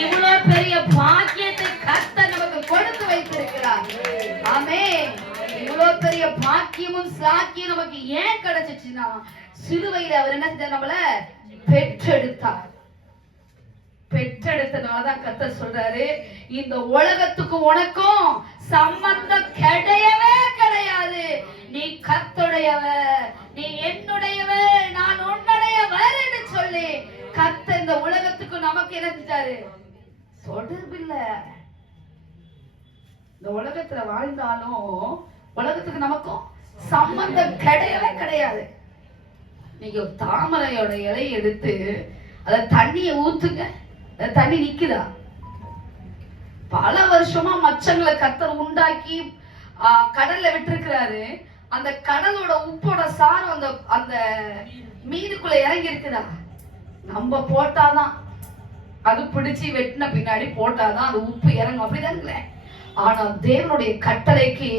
இவ்வளவு பெரிய பாக்கியத்தை கர்த்தர் நமக்கு கொடுத்து வைத்திருக்கிறார். ஆமென். இவ்வளவு பெரிய பாக்கியமும் சாக்கியம் நமக்கு ஏன் கிடைச்சிச்சுன்னா, சிலுவையில அவர் என்ன செஞ்சார்? நம்மள பெற்றெடுத்தார். பெற்றெடுத்தனாலதான் கர்த்தர் சொல்றாரு, இந்த உலகத்துக்கும் உனக்கும் சம்பந்தம் கிடையவே கிடையாது. நீ கர்த்தருடையவர், நீ என்னுடையவர், நான் உன்னுடையவர் என்று சொல்லி கர்த்தர் இந்த உலகத்துக்கு நமக்கு என்ன செஞ்சாரு? தொடர்பு இல்ல. இந்த உலகத்துல வாழ்ந்தாலும் உலகத்துக்கு நமக்கும் சம்பந்தம் கிடையவே கிடையாது. நீங்க தாமரையோட இலையை எடுத்து அத தண்ணிய ஊத்துங்க, தண்ணி நிக்குதா? பல வருஷமா மச்சங்களை கர்த்தர் உண்டாக்கி கடல்ல விட்டுருக்கிறாரு. அந்த கடலோட உப்போட சாரம் அந்த அந்த மீனுக்குள்ள இறங்கி இருக்குதா? நம்ம போட்டாதான், அது பிடிச்சி வெட்டின பின்னாடி போட்டாதான் அது உப்பு இறங்கும், அப்படிதானுங்களே. ஆனா தேவனுடைய கட்டளைக்கு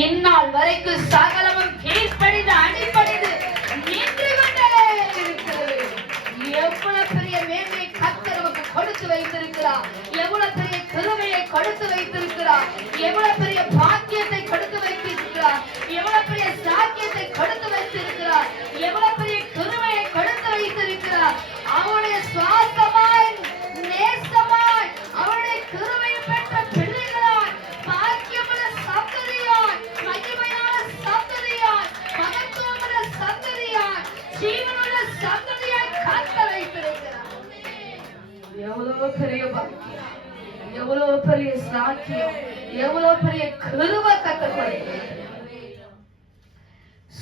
இந்நாள் வரைக்கும் சகலமும் கீழ்ப்படிந்து அடிப்படைந்து நின்று கொண்டே இருக்கிறது. எவ்வளவு பெரிய மேன்மையை கர்த்தர் நமக்கு கொடுத்து வைத்திருக்கிறார், எவ்வளவு பெரிய கிருபையை கொடுத்து வைத்திருக்கிறார், எவ்வளவு பெரிய பாக்கியத்தை கொடுத்து வைத்திருக்கிறார், எவ்வளவு பெரிய சாக்கியத்தை கொடுத்து வைத்திருக்கிறார், எவ்வளவு பெரிய கிருபையை கொடுத்து வைத்திருக்கிறார். அவருடைய சுவாசமாய் நேசமாய் அவருடைய கிருபையை பெற்ற பிள்ளைகளாய், பாக்கியமுள்ள சந்ததியாய், மகிமையான சந்ததியாய், மகத்துவமுள்ள சந்ததியாய், ஜீவனுள்ள சந்ததியாய் காக்க வைத்திருக்கிறார். எவ்வளவு பெரிய பாக்கியம், எவ்வளவு பெரிய சாக்கியம், எவ்வளவு பெரிய கிருபை கத்தப்படுகிறது.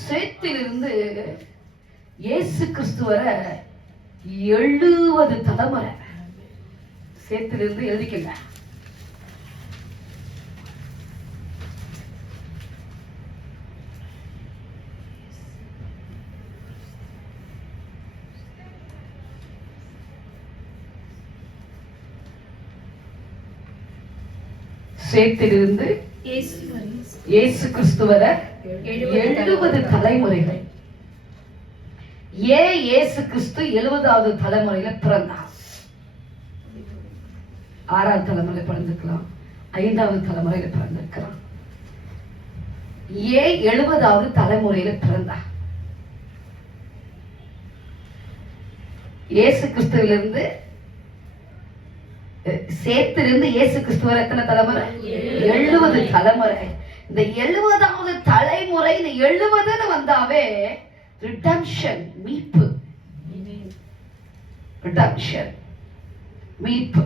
சேத்திலிருந்து இயேசு கிறிஸ்து வர 70 தலைமுறை. சேத்திலிருந்து எழுதிக்கங்க. சேத்திலிருந்து இயேசு கிறிஸ்து வர 70 தலைமுறைகள். ஏன் இயேசு கிறிஸ்து 70வது தலைமுறையில பிறந்தார்? 6வது தலைமுறையில பிறந்திருக்கலாம், 5வது தலைமுறையில பிறந்திருக்கலாம். ஏன் 70வது தலைமுறையில பிறந்தார்? இயேசு கிறிஸ்துவிலிருந்து சேத்திலிருந்து இயேசு கிறிஸ்து வரை எத்தனை தலைமுறை? 70 தலைமுறை. இந்த 70வது தலைமுறை, இந்த 70ன்னு வந்தாவே ரிடம்ஷன், மீட்பு. ரிடம்ஷன், மீட்பு.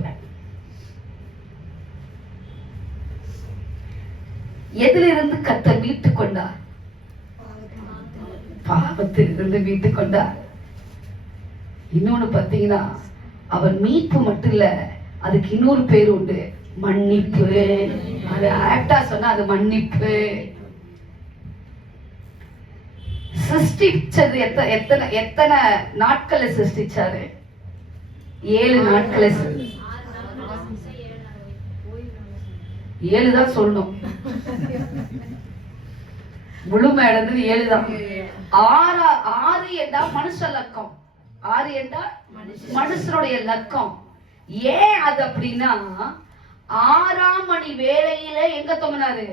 எதிலிருந்து கர்த்தர் மீட்டுக் கொண்டார்? பாவத்திலிருந்து மீட்டுக் கொண்டார். இன்னொன்னு பாத்தீங்கன்னா, அவர் மீட்பு மட்டும் இல்ல, அதுக்கு இன்னொரு பேர் உண்டு, மன்னிப்பு. அது ஆக்டா சொன்னா அது மன்னிப்பு. சிருஷ்டிச்சது எத்தனை எத்தனை நாட்களை சிருஷ்டிச்சாரு? 7 நாட்களை. 7 தான் சொல்லணும், முழுமை அடைந்தது 7 தான். 6 என்றா மனுஷ லக்கம், 6 என்றா மனுஷனுடைய லக்கம். ஏன் அது அப்படின்னா, 6ஆம் மணி வேளையில எங்க தொங்கினாரு?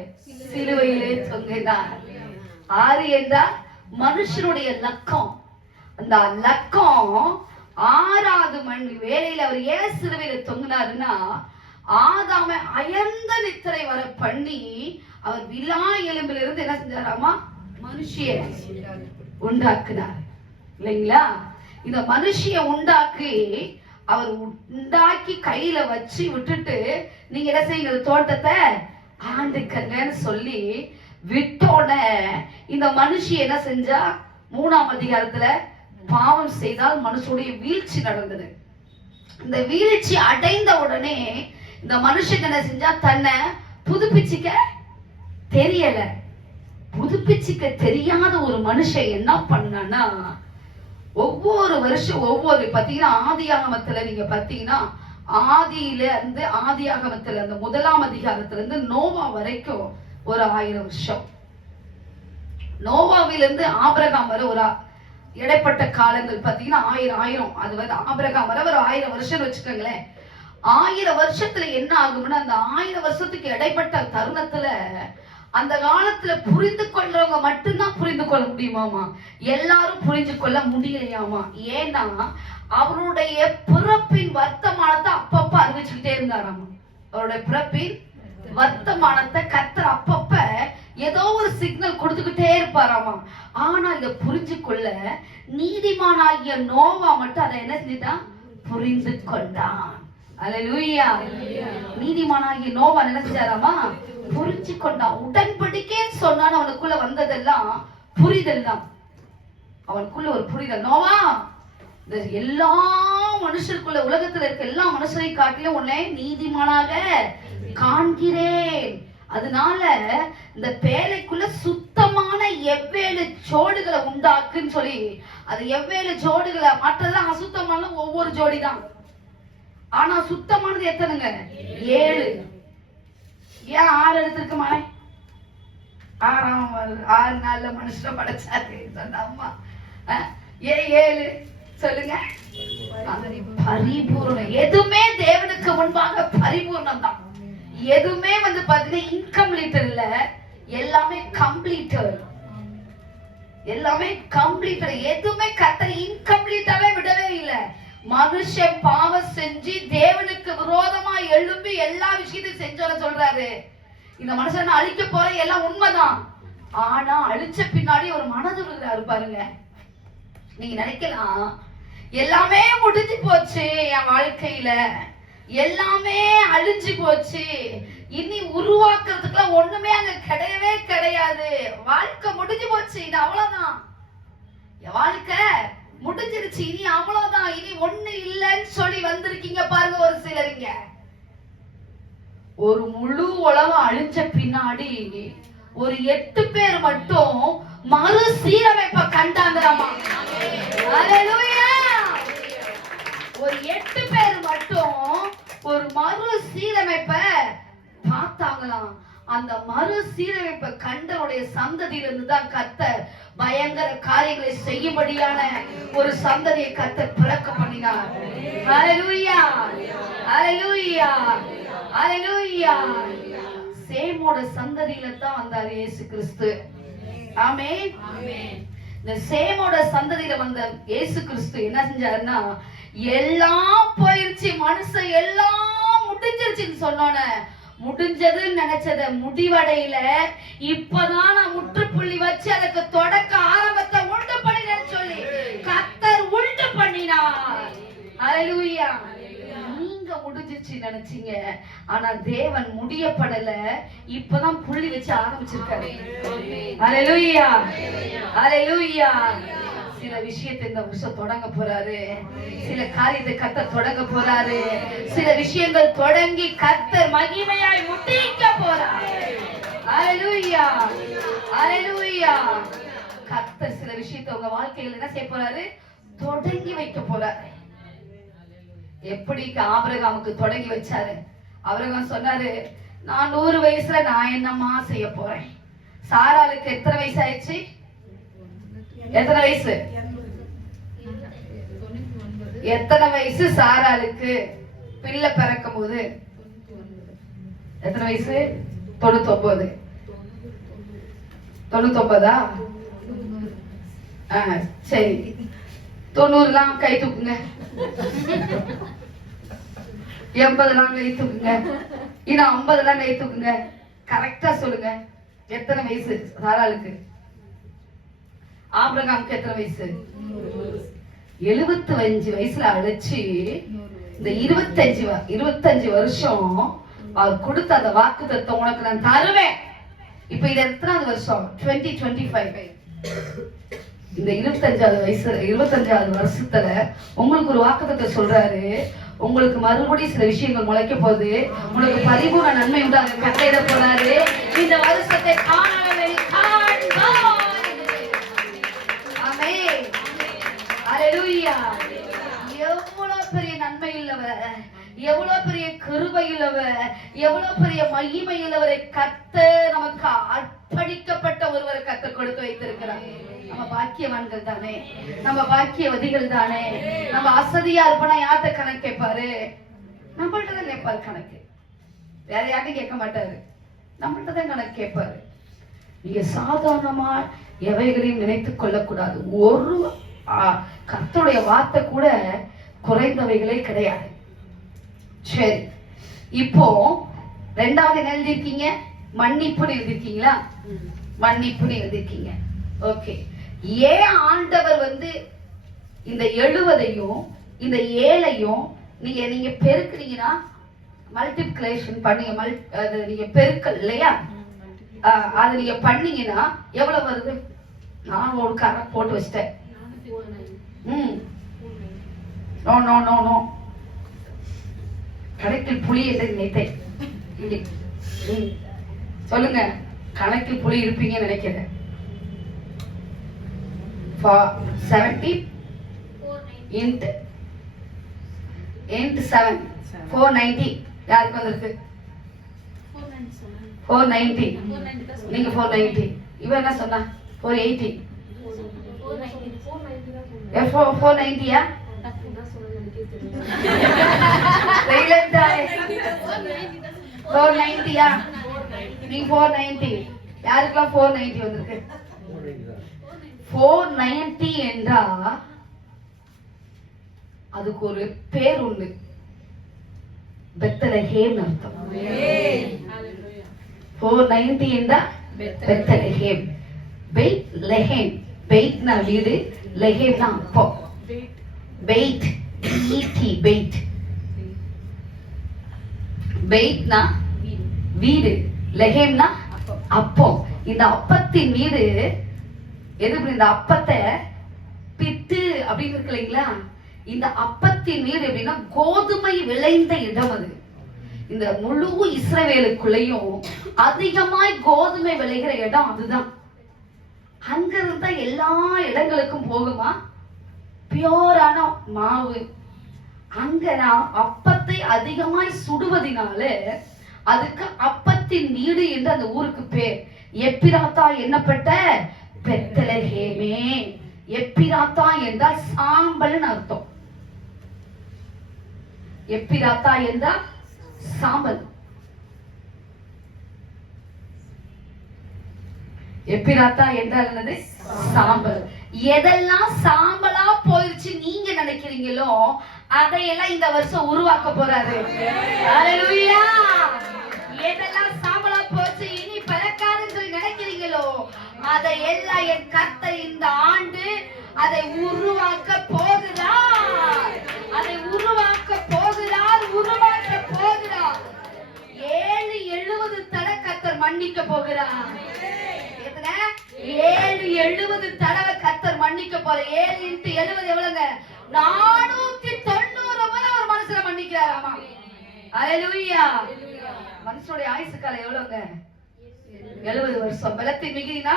சிலுவையிலே தொங்கினார். 6 என்றா மனுஷனுடைய லக்கம். அந்த லக்கம் 6வது மணி வேளையில அவர் ஏன் சிலுவையில தொங்கினாருன்னா, ஆதாமை அயர்ந்த நித்திரை வர பண்ணி அவர் விலா எலும்பிலிருந்து இருந்து என்ன செஞ்சாராமா? மனுஷிய உண்டாக்குனார் இல்லைங்களா? இந்த மனுஷிய உண்டாக்கி அவர் உண்டாக்கி கையில வச்சு விட்டுட்டு, நீங்க என்ன செய்யுங்க, தோட்டத்தை ஆண்டுக்கங்கன்னு சொல்லி விட்டோட இந்த மனுஷி என்ன செஞ்சா? 3ஆம் அதிகாரத்துல பாவம் செய்தால் மனுஷனுடைய வீழ்ச்சி நடந்தது. இந்த வீழ்ச்சி அடைந்த உடனே இந்த மனுஷன் என்ன செஞ்சா? தன்னை புதுப்பிச்சுக்க தெரியல. புதுப்பிச்சுக்க தெரியாத ஒரு மனுஷன் என்ன பண்ணான்னா, ஒவ்வொரு வருஷம் ஒவ்வொரு பாத்தீங்கன்னா, ஆதியாகமத்துல நீங்க பாத்தீங்கன்னா, ஆதியாகமத்துல அந்த 1ஆம் அதிகாரத்துல இருந்து நோவா வரைக்கும் ஒரு 1000 வருஷம். நோவாவிலிருந்து ஆபிரகாம் வரை ஒரு இடைப்பட்ட காலங்கள் பாத்தீங்கன்னா 1000 அது வந்து ஆபிரகாம் வரை ஒரு 1000 வருஷம் வச்சுக்கோங்களேன். 1000 வருஷத்துல என்ன ஆகும்னா, அந்த 1000 வருஷத்துக்கு இடைப்பட்ட தருணத்துல அந்த காலத்துல புரிந்து கொள்றவங்க மட்டும்தான் புரிந்து கொள்ள முடியுமாமா, எல்லாரும் புரிஞ்சு கொள்ள முடியலையாமா. ஏன்னா அவருடைய பிறப்பின் வர்த்தமானத்தை அப்பப்ப அறிவிச்சுக்கிட்டே இருந்தாராமா. அவருடைய பிறப்பின் வர்த்தமானத்தை கர்த்தர் அப்பப்ப ஏதோ ஒரு சிக்னல் கொடுத்துக்கிட்டே இருப்பாராமா. ஆனா இத புரிஞ்சு கொள்ள நீதிமானாகிய நோவா மட்டும் அதை என்ன செஞ்சுட்டான், புரிந்து கொண்டான். அல்லேலூயா. நீதிமானாகிய நோவா என்ன செஞ்சாராமா, புரிஞ்சு கொண்டான். உடன்படிக்கைன்னு சொன்னான், அவனுக்குள்ள வந்ததெல்லாம் புரிதல் தான். அவனுக்குள்ள ஒரு புரிதல். நோவா, இந்த எல்லா மனுஷருக்குள்ள, உலகத்துல இருக்க எல்லா மனுஷரை காட்டிலும் உன்னை நீதிமானாக காண்கிறேன். அதனால இந்த பேழைக்குள்ள சுத்தமான எவ்வேழு ஜோடுகளை உண்டாக்குன்னு சொல்லி, அது எவ்வேழு ஜோடுகளை, மற்றதெல்லாம் அசுத்தமான ஒவ்வொரு ஜோடி தான். ஆனா சுத்தமானது எத்தனைங்க, 7. ஏன் 6 எடுத்திருக்குமா? 6 நாள்ல மனுஷனை படைச்சாரு சொன்ன அம்மா. ஏன் 7 சொல்லுங்க? பரிபூர்ணம். எதுவுமே தேவனுக்கு முன்பாக பரிபூர்ணம் தான். எதுவுமே வந்து பாத்தீங்கன்னா இன்கம்ப்ளீட்டட் இல்ல, எல்லாமே கம்ப்ளீட்டட். எல்லாமே கம்ப்ளீட்டட். எதுவுமே கர்த்தர் இன்கம்ப்ளீட்டாவே விடவே இல்லை. மனுஷன் பாவம் செஞ்சு தேவனுக்கு விரோதமா எழும்பி எல்லா விஷயத்தையும் செஞ்சோன்னு சொல்றாரு. இந்த மனுஷன் அழிக்க போற எல்லாம் உண்மைதான். ஆனா அழிச்ச பின்னாடி ஒரு மனதுருகிறாரு பாருங்க. நீங்க நினைக்கலாம் எல்லாமே முடிஞ்சு போச்சு என் வாழ்க்கையில, எல்லாமே அழிஞ்சு போச்சு, இனி உருவாக்குறதுக்குலாம் ஒண்ணுமே அங்க கிடையவே கிடையாது, வாழ்க்கை முடிஞ்சு போச்சு, இது அவ்வளவுதான், என் வாழ்க்கை முடிஞ்சிருச்சு, இனி அவ்வளவுதான், இனி ஒண்ணு இல்லைன்னு சொல்லி வந்திருக்கீங்க பாருங்க ஒரு சிலரிங்க. ஒரு முழு உலகம் அழிஞ்ச பின்னாடி ஒரு 8 பேர் மட்டும் மறு சீரமைப்பை கண்டாங்களாமா. அல்லேலூயா. ஒரு 8 பேர் மட்டும் ஒரு மறு சீரமைப்பை பார்த்தாங்களாம். அந்த மறு சீரமைப்பை கண்டனுடைய சந்ததியிலிருந்து தான் கர்த்தர் பயங்கர காரியங்களை செய்யும்படியான ஒரு சந்ததியை கர்த்தர் பிறக்க பண்ணினார். அல்லேலூயா, அல்லேலூயா, அல்லேலூயா. சேமோட சந்ததியில தான் வந்தார் இயேசு கிறிஸ்து. ஆமென். இந்த சேமோட சந்ததியில வந்த இயேசு கிறிஸ்து என்ன செஞ்சாருன்னா, எல்லாம் போயிருச்சு, மனுஷன் எல்லாம் முடிஞ்சிருச்சுன்னு சொன்னோன்னு முடிஞ்சதுன்னு நினைச்சத முடிவடையில இப்பதான் நான் முற்றுப்புள்ளி வச்சு அதுக்கு தொடக்க ஆரம்பத்தை உண்டு பண்ணினேன்னு சொல்லி கர்த்தர் உண்டு பண்ணினார். அல்லேலூயா. நீங்க முடிஞ்சிருச்சு நினைச்சீங்க, ஆனா தேவன் முடியப்படல, இப்பதான் புள்ளி வச்சு ஆரம்பிச்சிருக்காரு. அல்லேலூயா, அல்லேலூயா. சில விஷயத்தை இந்த வருஷம் தொடங்க போறாரு, சில காரியத்தை கர்த்தர் தொடங்க போறாரு, சில விஷயங்கள் தொடங்கி கர்த்தர் மகிமையாய் முடிக்க போறார். அல்லேலூயா, அல்லேலூயா. கர்த்தர் சில விஷயத்தை உங்க வாழ்க்கையில என்ன செய்ய போறாரு, தொடங்கி வைக்க போறாரு. எப்படி ஆபிரகாமுக்கு தொடங்கி வச்சாரு. ஆபிரகாம் சொன்னாரு, நான் 100 வயசுல நான் என்னமா செய்ய போறேன். சாராளுக்கு எத்தனை வயசு ஆயிடுச்சு, எத்தனை வயசு, எத்தனை வயசு சாராளுக்கு பிள்ளை பிறக்கும் போது, எத்தனை வயசு, 99. 99ஆ? சரி, 90லாம் கை தூக்குங்க, 80லாம் கை தூக்குங்க, இன்னும் 50லாம் கை தூக்குங்க. கரெக்டா சொல்லுங்க, எத்தனை வயசு சாராளுக்கு? ஆபிரகாமுக்கு எத்தனை வயசு? 75 வயசுல அழைச்சு இந்த 25 வருஷம் அவர் கொடுத்த அந்த வாக்குத்தத்தம், உனக்கு நான் தருவேன். இப்ப இது எத்தனாவது வருஷம்? 2025. இந்த 25வது வருஷத்துல உங்களுக்கு ஒரு வாக்குத்தத்தம் சொல்றாரு, உங்களுக்கு மறுபடியும் சில விஷயங்கள் முளைக்க போகுது, உனக்கு பரிபூர்ண நன்மை உண்டு, அதை கட்டளையிட போறாரு. இந்த வருஷத்தை காணவே காண்பாய். ஆமென். அல்லேலூயா. எவ்வளவு பெரிய நன்மை உள்ளவர், எவ்வளவு பெரிய கிருபை உள்ளவர், எவ்வளவு பெரிய மகிமை உள்ளவரை கர்த்தர் நமக்கு அர்ப்பணிக்கப்பட்ட ஒருவரை கர்த்தர் கொடுத்து வைத்திருக்கிறார். நம்ம பாக்கியவான்கள் தானே, நம்ம பாக்கியவதிகள் தானே. நம்ம அசதியா இருப்போம்னா யார்கிட்ட கணக்கு கேட்பாரு? நம்மள்ட்ட தான் கேட்பாரு கணக்கு. வேற யார்ட்டும் கேட்க மாட்டாரு, நம்மள்ட்ட தான் கணக்கு கேட்பாரு. நீங்க சாதாரணமா எவைகளையும் நினைத்துக் கொள்ளக்கூடாது. ஒரு கர்த்தருடைய வார்த்தை கூட குறைந்தவைகளே கிடையாது. சரி, இப்போ ரெண்டாவது என்ன எழுதிருக்கீங்க? மன்னிப்புன்னு எழுதிருக்கீங்களா? மன்னிப்புன்னு எழுதிருக்கீங்க. ஓகே, ஏன் ஆண்டவர் இந்த 70ஐயும் இந்த 7ஐயும் நீங்க பெருக்குறீங்கன்னா, மல்டிப்ளிகேஷன் பண்ணீங்க, நீங்க பெருக்கல் இல்லையா, அது நீங்க பண்ணீங்கன்னா எவ்வளவு வருது? நான் ஒரு கணக்கு போட்டு வச்சிட்டேன். நோ நோ நோ நோ, கணக்கில் புலி என்று நினைத்தேன். சொல்லுங்க, கணக்கில் புலி இருப்பீங்க நினைக்கிறேன். 70 into 7 490. யாருக்கு வந்திருக்கு? 490. நீங்க 490. இவன் என்ன சொன்னா? 480. 490யா? சைலண்டா 490யா? நீங்க 490. யாருக்கெல்லாம் 490 வந்திருக்கு? 490 என்றா அதுக்கு ஒரு பேர் உண்டு, பெத்லஹேம் அர்த்தம். 490 என்றா பெத்லஹேம். பெத்லஹேம், பெய்ட்னா வீடு, லஹேம்னா அப்பம். பெய்ட், ஈட்டி, பெய்ட். பெய்ட்னா வீடு, லஹேம்னா அப்பம். இந்த அப்பத்தின் வீடு எது? இந்த அப்பத்தை பித்து அப்படின்னு இருக்கு இல்லைங்களா? இந்த அப்பத்தின் வீடு எப்படின்னா கோதுமை விளைந்த இடம். அது இந்த முழு இஸ்ரவேலுக்குள்ளேயும் அதிகமாய் கோதுமை விளைகிற இடம் அதுதான். அங்க இருந்தா எல்லா இடங்களுக்கும் போகுமா பியோரான மாவு. அங்க நான் அப்பத்தை அதிகமாய் சுடுவதினால அதுக்கு அப்பத்தின் வீடு என்று அந்த ஊருக்கு பேர். எப்பிராத்தா என்னப்பட்ட பெத்லஹேமே. எப்பிராத்தா என்றால் சாம்பல் அர்த்தம். எப்பிராத்தா என்றால் சாம்பல். எப்பிராத்தா என்றால் என்னது? சாம்பல். எதெல்லாம் சாம்பலா போயிடுச்சு நீங்க நினைக்கிறீங்களோ அதையெல்லாம் இந்த வருஷம் உருவாக்க போறாரு. ஹல்லேலூயா. எதெல்லாம் சாம்பலா போச்சு இனி பிறக்காதுன்னு சொல்லி நினைக்கிறீங்களோ அதையெல்லாம் என் கர்த்தர் இந்த ஆண்டு அதை உருவாக்க போகிறார். அதை உருவாக்க போகிறார், உருவாக்க போகிறார். 770 தடவை கர்த்தர் மன்னிக்க போகிறார். 770 தடவை கர்த்தர் மன்னிக்க போற. 7 into 70 எவ்வளவுங்க? 490 முறை ஒரு மனுஷனை மன்னிக்கிறாராமா. ஹல்லேலூயா. மனுஷனுடைய ஆயுசு காலம் எவ்வளவுங்க? 70 வருஷம். பலத்தின் மிகுதினா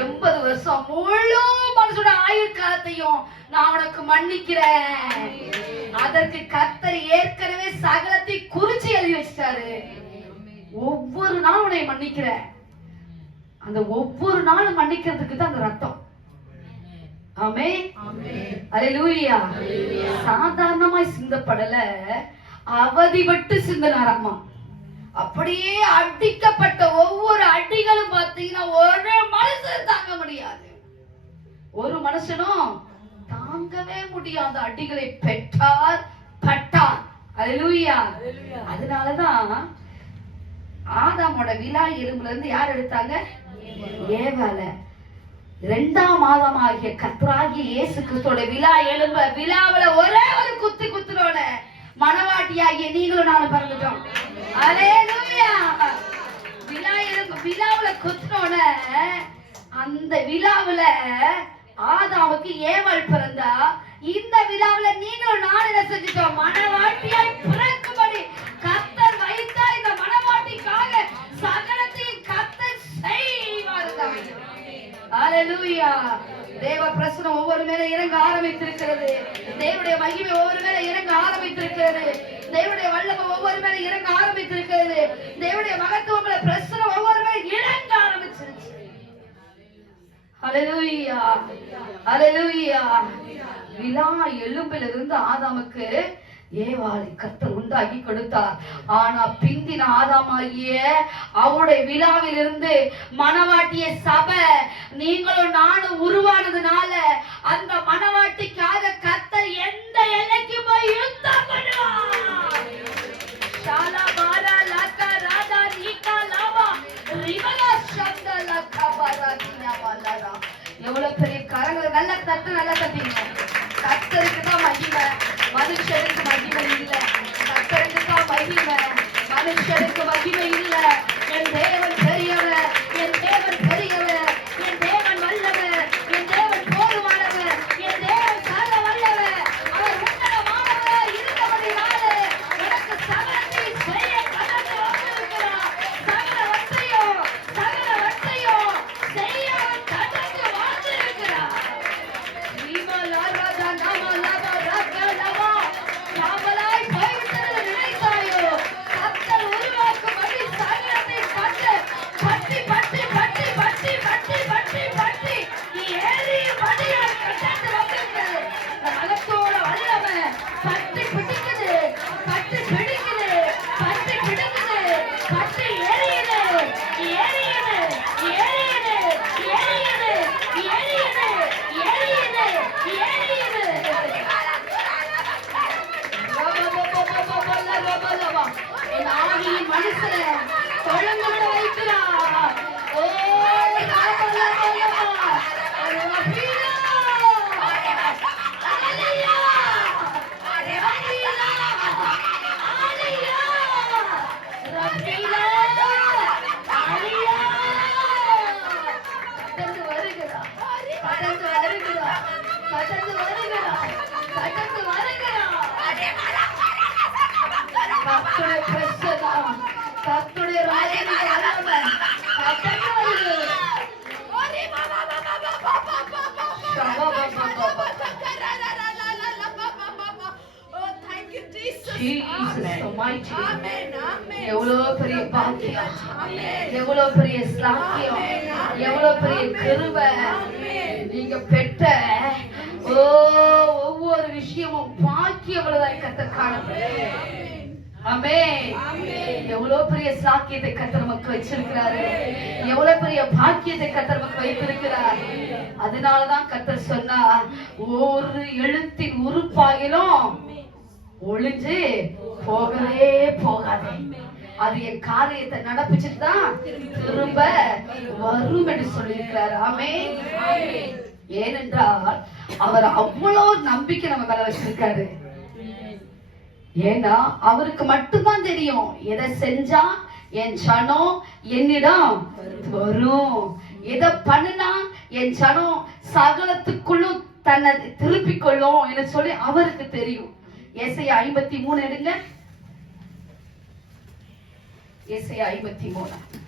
80 வருஷம். முழு மனுஷனோட ஆயுள் காலத்தையும் நான் உனக்கு மன்னிக்கிறேன். அதற்கு கர்த்தர் ஏற்கனவே சகலத்தை குறிச்சு எழுதி வச்சிட்டாரு. ஒவ்வொரு நாளும் உன்னை மன்னிக்கிறேன். அந்த ஒவ்வொரு நாளும் மன்னிக்கிறதுக்கு தான் அந்த ரத்தம். ஆமென். ஹல்லேலூயா. சாதாரணமாய் சிந்தப்படல, அவதிப்பட்டு சிந்தனாராமா. அப்படியே அடிக்கப்பட்ட ஒவ்வொரு அடிகளும் பார்த்தீங்கன்னா ஒரு மனுஷன் தாங்க முடியாது. ஒரு மனுஷனும் தாங்கவே முடியாத அடிகளை பெற்றார், பட்டார். ஹல்லேலூயா. அதனாலதான் ஆதாமோட விலா எலும்புல இருந்து யார் எடுத்தாங்க? ஏவாள. 2ஆம் மாதமாகிய கர்த்தராகிய இயேசு கிறிஸ்துவோட விலா எலும்ப விலாவுல ஒரே ஒரு குத்து குத்துனோட மனவாட்டியாகிய நீங்களும் நானும் பிறந்துட்டோம். ஹல்லேலூயா. விலா எலும்பு விலாவுல குத்துனோட அந்த விலாவுல ஆதாமுக்கு ஏவாள் பிறந்தா, இந்த விலாவுல நீங்களும் நானும் என்ன செஞ்சிட்டோம்? மனவாட்டியாய் பிறக்கும்படி கர்த்தர் வைத்தா இந்த மனவாட்டிக்காக சகலத்தையும் கர்த்தர் செய்வார். ஹல்லேலூயா. தேவ பிரசன்னம் ஒவ்வொரு மேல இறங்க ஆரம்பித்திருக்கிறது. தேவனுடைய மகிமை ஒவ்வொரு மேல இறங்க ஆரம்பித்திருக்கிறது. தேவனுடைய வல்லமை ஒவ்வொரு மேல இறங்க ஆரம்பித்திருக்கிறது. தேவனுடைய மகத்துவம் பிரசன்னம் ஒவ்வொரு மேல இறங்க ஆரம்பிச்சிருக்கு. ஹல்லேலூயா, ஹல்லேலூயா. விலா எலும்பிலிருந்து ஆதாமுக்கு ஏவாளை கர்த்தர் உண்டாக்கி கொடுத்தார். ஆனா பிந்தின ஆதாமாகிய அவருடைய விழாவிலிருந்து மணவாட்டிய சபை நீங்களும் நானும் உருவானதுனால அந்த மணவாட்டிக்காக கர்த்தர் எந்த எல்லைக்கு போய் யுத்தம் பண்ணுவார். ஷாலா பாரா லக்கா ராதா நீகா லாவா ரிவலா ஷந்தா லக்கா பாரா கினா வாலரா. எவ்வளவு பெரிய கரங்கள் நல்ல தட்டுங்க. கர்த்தருக்கு தான் மகிமை, மனுஷருக்கு மகிமை இல்ல. கர்த்தருக்கு தான் மகிமை, மனுஷருக்கு மகிமை இல்ல. என் தேவன் பெரியவர், என் தேவன் பெரியவர், என் தேவன் வல்லவர், என் தேவன் போதுமானவர், என் தேவன் சர்வ வல்லவர். அவர் உன்னதமானவர் இருந்தபடினாலே எனக்கு சகலத்தை செய்ய கடந்து வந்திருக்கிறார். சகலவற்றையும் செய்ய கடந்து வந்திருக்கிறார். எவ்வளவு பெரிய பாக்கியம், எவ்வளவு பெரிய சாக்கியம், எவ்வளவு பெரிய கிருபை நீங்க பெற்ற ஒவ்வொரு விஷயமும் பாக்கியவளதாய் கர்த்தர் காணப்படுகிறது. ஆமென். எவ்வளவு பெரிய சாக்கியத்தை கர்த்தர் நமக்கு வச்சிருக்கிறாரு, எவ்வளவு பெரிய பாக்கியத்தை கர்த்தர் நமக்கு வைத்திருக்கிறார். அதனாலதான் கர்த்தர் சொன்னார், ஒரு எழுத்தின் உறுப்பாகிலும் ஒளிஞ்சு போகவே போகாதே, அது என் காரியத்தை நடப்பிச்சுட்டு தான் திரும்ப வரும் என்று சொல்லியிருக்கிறார். ஆமென். ஏனென்றால் அவர் அவ்வளவு நம்பிக்கை நம்ம மேல வச்சிருக்காரு. ஏன்னா அவருக்கு மட்டும்தான் தெரியும் எதை செஞ்சா என் சனம் என்னிடம் வரும், எதை பண்ணுனா என் சனம் சகலத்துக்குள்ளும் தன்னை திருப்பிக் கொள்ளும் என்று சொல்லி அவருக்கு தெரியும். ஏசாயா 53 எடுங்க. ஏசாயா 53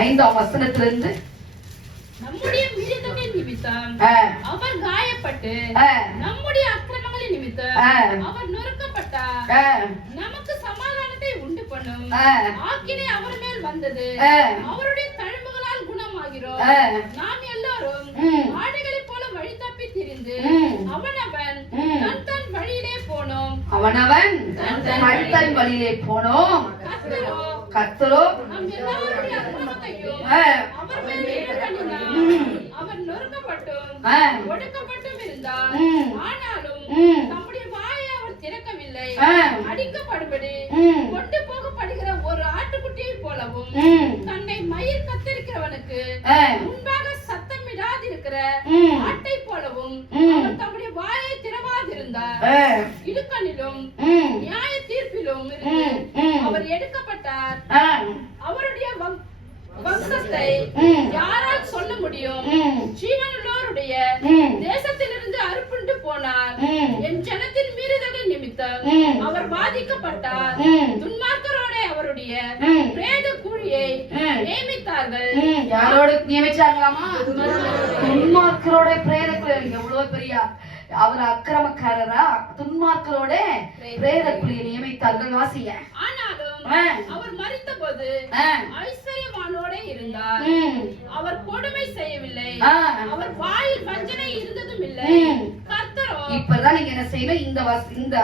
5ஆம் வசனத்திலிருந்து, நம்முடைய மிருகங்களின் நிமித்தம் அவர் காயப்பட்டு நம்முடைய அக்கிரமங்களின் நிமித்தம் அவர் நொறுக்கப்பட்டார். நமக்கு சமாதானத்தை உண்டு பண்ணும் ஆக்கினை அவர் மேல் வந்தது. அவருடைய தழும்புகளால் குணமாகிறோம். நாம் எல்லாரும் ஆடுகளைப் போல வழி தப்பி திரிந்து அவனவன் தன் வழியிலே போனோம். கர்த்தரோ நம் எல்லாருடைய அக்கிரமத்தையும் அவர் மேல் ஏற்றுக்கொண்டார். அவர் நொறுக்கப்பட்டும் ஒடுக்கப்பட்டும் இருந்தார். ஆனாலும் தம்முடைய வாயை அவர் திறக்கவில்லை. அடிக்கப்படும்படி கொண்டு போகப்படுகிற ஒரு ஆட்டுக்குட்டியை போலவும் தன்னை மயிர் கத்தரிக்கிறவனுக்கு முன்பாக சத்தமிடாதிருக்கிற ஆட்டை போலவும் அவர் தம்முடைய வாயை திறவாதிருந்தார். இடுக்கணிலும் நியாய தீர்ப்பிலும் அவர் எடுக்கப்பட்டார். அவருடைய வம்சத்தை யாரால் சொல்ல முடியும்? ஜீவனுள்ளோருடைய தேசத்திலிருந்து அறுப்புண்டு போனார். என் ஜனத்தின் மீறுதலின் நிமித்தம் அவர் பாதிக்கப்பட்டார். துன்மார்க்கரோட அவருடைய பிரேத கூலியை நியமித்தார்கள். யாரோட நியமிச்சாங்களாமா? துன்மார்க்கரோட பிரேத கூலி. எவ்வளவு பெரிய அவர் அக்கிரமக்காரரா துன்மார்க்கரோட பிரேதக்குழியை நியமித்தார்கள். வாசிங்க. ஆனாலும் அவர் மரித்தபோது ஐஸ்வர்யவானோட இருந்தார். அவர் கொடுமை செய்யவில்லை, அவர் வாயில் வஞ்சனை இருந்ததும் இல்லை. கர்த்தரோ இப்பதான் நீங்க என்ன செய்யணும், இந்த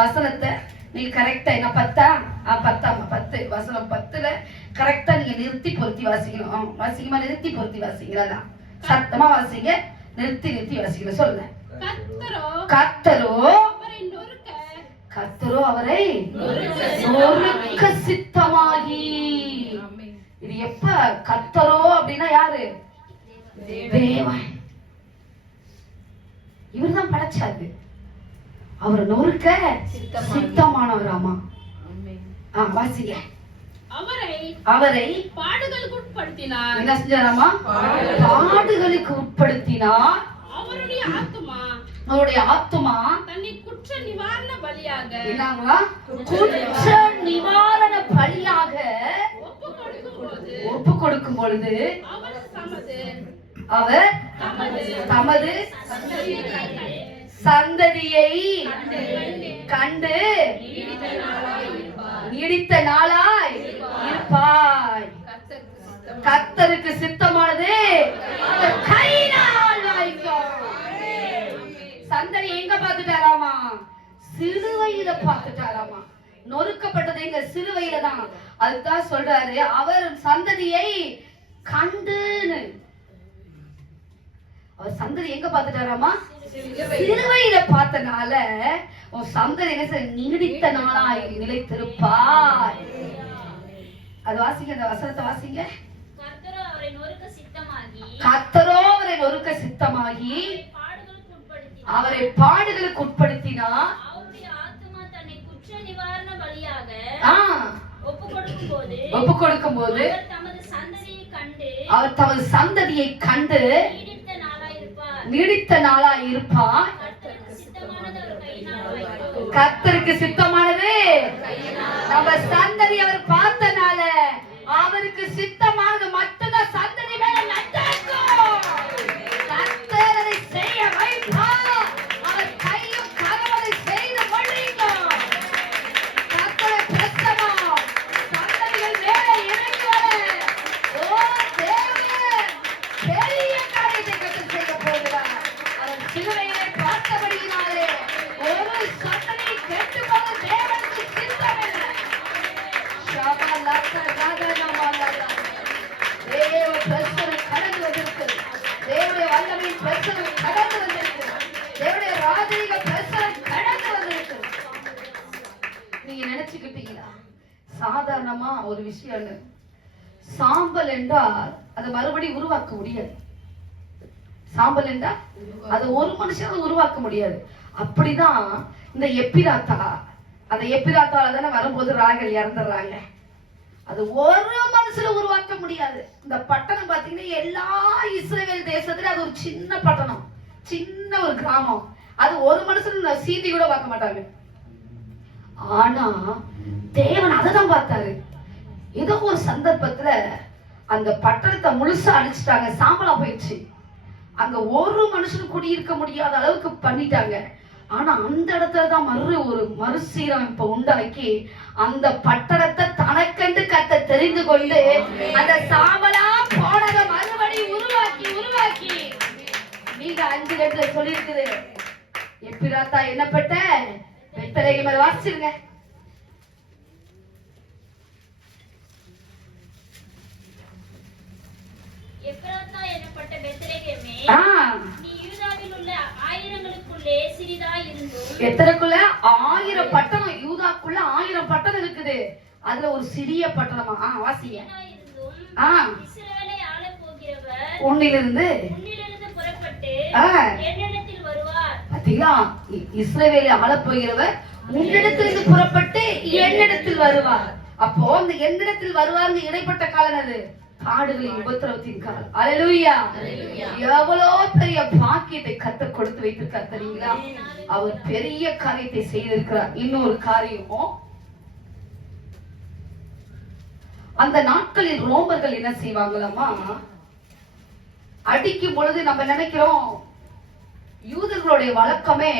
வசனத்தை நீங்க கரெக்டா என்ன 10 வசனம் 10ல கரெக்டா நீங்க நிறுத்தி பொருத்தி வாசிக்கணும். வாசிக்குமா? நிறுத்தி பொருத்தி வாசிங்களா? சத்தமா வாசிங்க. நிறுத்தி வாசிக்கணும். சொல்லுங்க. கர்த்தரோ அவரை நொறுக்க சித்தமாகி. இது எப்ப? கர்த்தரோ அப்படின்னா யாரு? தேவன். இவர்தான் படைச்சாரு. அவர் நொறுக்க சித்தமானவராமா. வாசிங்க. அவரை பாடுகளுக்கு உட்படுத்தினார். என்ன செஞ்சாராமா? பாடுகளுக்கு உட்படுத்தினார். அவருடைய ஆத்துமா தன்னை குற்ற நிவாரண பலியாக என்னங்களா? குற்ற நிவாரண பலியாக ஒப்பு கொடுக்கும் பொழுது அவர் தமது சந்ததியை கண்டு நீடித்த நாளாய் இருப்பாய். கர்த்தருக்கு சித்தமானது கையினால் வாய்க்கும். சந்ததி எங்க பார்த்துட்டாராமா? சிலுவையில பார்த்துட்டாராமா. நொறுக்கப்பட்டது எங்க? சிலுவையில தான். அதுதான் சொல்றாரு அவர் சந்ததியை கண்டுன்னு. அவர் சந்ததி எங்க பார்த்துட்டாராமா? சிலுவையில பார்த்தனால உன் சந்ததி என்ன? நீடித்த நாளாய் நிலைத்திருப்பாய். அது வாசிங்க. அந்த வசனத்தை வாசிங்க. கர்த்தரோ அவரை நொறுக்க சித்தமாகி அவரை பாடுகளுக்கு உட்படுத்தினார். அவருடைய ஆத்துமா தன்னை குற்ற நிவாரண பலியாக ஒப்பு கொடுக்கும்போது அவர் தமது சந்ததியை கண்டு நீடித்த நாளாய் இருப்பார். கர்த்தருக்கு சித்தமானது நம்ம சந்ததி அவர் பார்த்தனால அவருக்கு சித்தமானது மட்டும்தான் சந்ததி மேல நடக்கும். கர்த்தர் அதை செய்ய வைப்பார். அவர் கையும் கரவதை செய்து கொள்வீங்க. கர்த்தரை பிரசமா சந்ததிகள் மேல இறங்கி வர தேவன் பெரிய காரியத்தை கர்த்தர் செய்ய போகிறார். அவர் சிலுவையிலே பார்த்தபடியினாலே ஒரு சந்ததி கெட்டு போக தேவனுக்கு சித்தமில்லை. தேவ பிரசனம் கடந்து வந்திருக்கு. தேவனுடைய வல்லமையின் பிரசனம் கடந்து வந்திருக்கு. தேவனுடைய ராஜரீக பிரசனம் கடந்து வந்திருக்கு. நீங்க நினைச்சுக்கிட்டீங்களா சாதாரணமா ஒரு விஷயம்? சாம்பல் என்றால் அதை மறுபடியும் உருவாக்க முடியாது. சாம்பல் என்றால் அதை ஒரு மனுஷன் உருவாக்க முடியாது. அப்படிதான் இந்த எப்பிராத்தா, அந்த எப்பிராத்தால தானே வரும்போது ராகல் இறந்துடுறாங்க. அது ஒரு மனுஷனை உருவாக்க முடியாது. இந்த பட்டணம் பாத்தீங்கன்னா எல்லா இஸ்ரவேல் தேசத்துல அது ஒரு சின்ன பட்டணம், சின்ன ஒரு கிராமம். அது ஒரு மனுஷன் சீதி கூட பார்க்க மாட்டாங்க. ஆனா தேவன் அததான் பார்த்தாரு. ஏதோ ஒரு சந்தர்ப்பத்துல அந்த பட்டணத்தை முழுசா அழிச்சிட்டாங்க, சாம்பலா போயிடுச்சு. அங்க ஒரு மனுஷன் குடியிருக்க முடியாத அளவுக்கு பண்ணிட்டாங்க. ஆனா அந்த இடத்துலதான் ஒரு மறுசீரமைப்பை உண்டாக்கி அந்த பட்டணத்தை தனக்கென்று கத்த தெரிந்து கொண்டு அந்த சாம்பலா போனதை மறுபடி உருவாக்கி நீங்க 5 இடத்துல சொல்லிருக்குது. எப்பிராத்தா என்னப்பட்ட பெத்தலேகே மேல வாசிச்சிருங்க. எப்பிராத்தா என்னப்பட்ட பெத்லெகேமே, நீ யூதாவில் உள்ள ஆயிரங்களுக்குள்ளே சிறிதாய் இருந்தும். எத்தனைக்குள்ள? 1000 பட்டணம். யூதாக்குள்ள 1000 பட்டணம் இருக்குது. அதுல ஒரு சிறிய பட்டணமா? வாசிங்க. இஸ்ரவேலை ஆளப் போகிறவர் உன்னிலிருந்து புறப்பட்டு என்னிடத்தில் வருவார். பாத்தீங்களா? இஸ்ரவேலை ஆளப் போகிறவர் உன்னிடத்திலிருந்து புறப்பட்டு என்னிடத்தில் வருவார். அப்போ அந்த என்னிடத்தில் வருவார்னு இடைப்பட்ட காலம் அது பாடுகளின் உபத்திரவத்தின் காலம். அல்லேலூயா. எவ்வளவு பெரிய பாக்கியத்தை கர்த்தர் கொடுத்து வைத்திருக்கார் தெரியுங்களா? அவர் பெரிய காரியத்தை செய்திருக்கிறார். இன்னொரு காரியம், அந்த நாட்களில் ரோமர்கள் என்ன செய்வாங்களாமா? அடிக்கும் பொழுது நம்ம நினைக்கிறோம் யூதர்களுடைய வழக்கமே,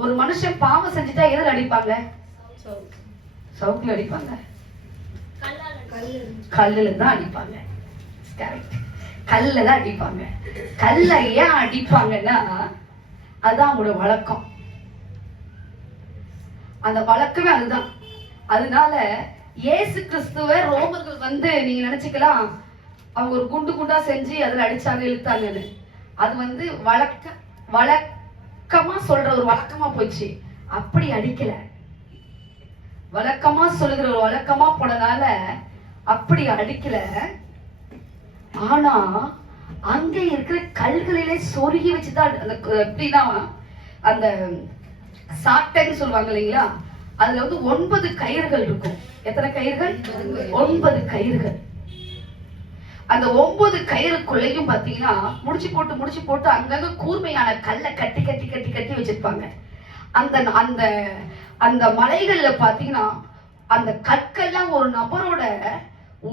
ஒரு மனுஷன் பாவம் செஞ்சுட்டா எதில் அடிப்பாங்க? சவுக்குல அடிப்பாங்க, கல்லுல தான் அடிப்பாங்க. கல்ல தான் அடிப்பாங்க. கல்ல ஏன் அடிப்பாங்கன்னா அதுதான் அவங்களோட வழக்கம். அந்த வழக்கமே அதுதான். அதனால இயேசு கிறிஸ்துவ ரோமர்கள் வந்து நீங்க நினைச்சுக்கலாம் அவங்க ஒரு குண்டு குண்டா செஞ்சு அதுல அடிச்சாங்க இழுத்தாங்கன்னு. அது வந்து வழக்கமா சொல்ற ஒரு வழக்கமா போச்சு. அப்படி அடிக்கல, வழக்கமா சொல்லுகிற ஒரு வழக்கமா போனதால அப்படி அடிக்கல. ஆனா அங்க இருக்கிற கல்களிலே சொருகி வச்சுதான் அந்த எப்படின்னா அந்த சாட்டைன்னு சொல்லுவாங்க இல்லைங்களா, அதுல வந்து 9 கயிறுகள் இருக்கும். எத்தனை கயிறுகள்? 9 கயிறுகள். அந்த 9 கயிறுக்குள்ளேயும் பாத்தீங்கன்னா முடிச்சு போட்டு அங்கங்க கூர்மையான கல்லை கட்டி கட்டி கட்டி கட்டி வச்சிருப்பாங்க. அந்த அந்த அந்த மலைகள்ல பாத்தீங்கன்னா அந்த கற்கள்லாம் ஒரு நபரோட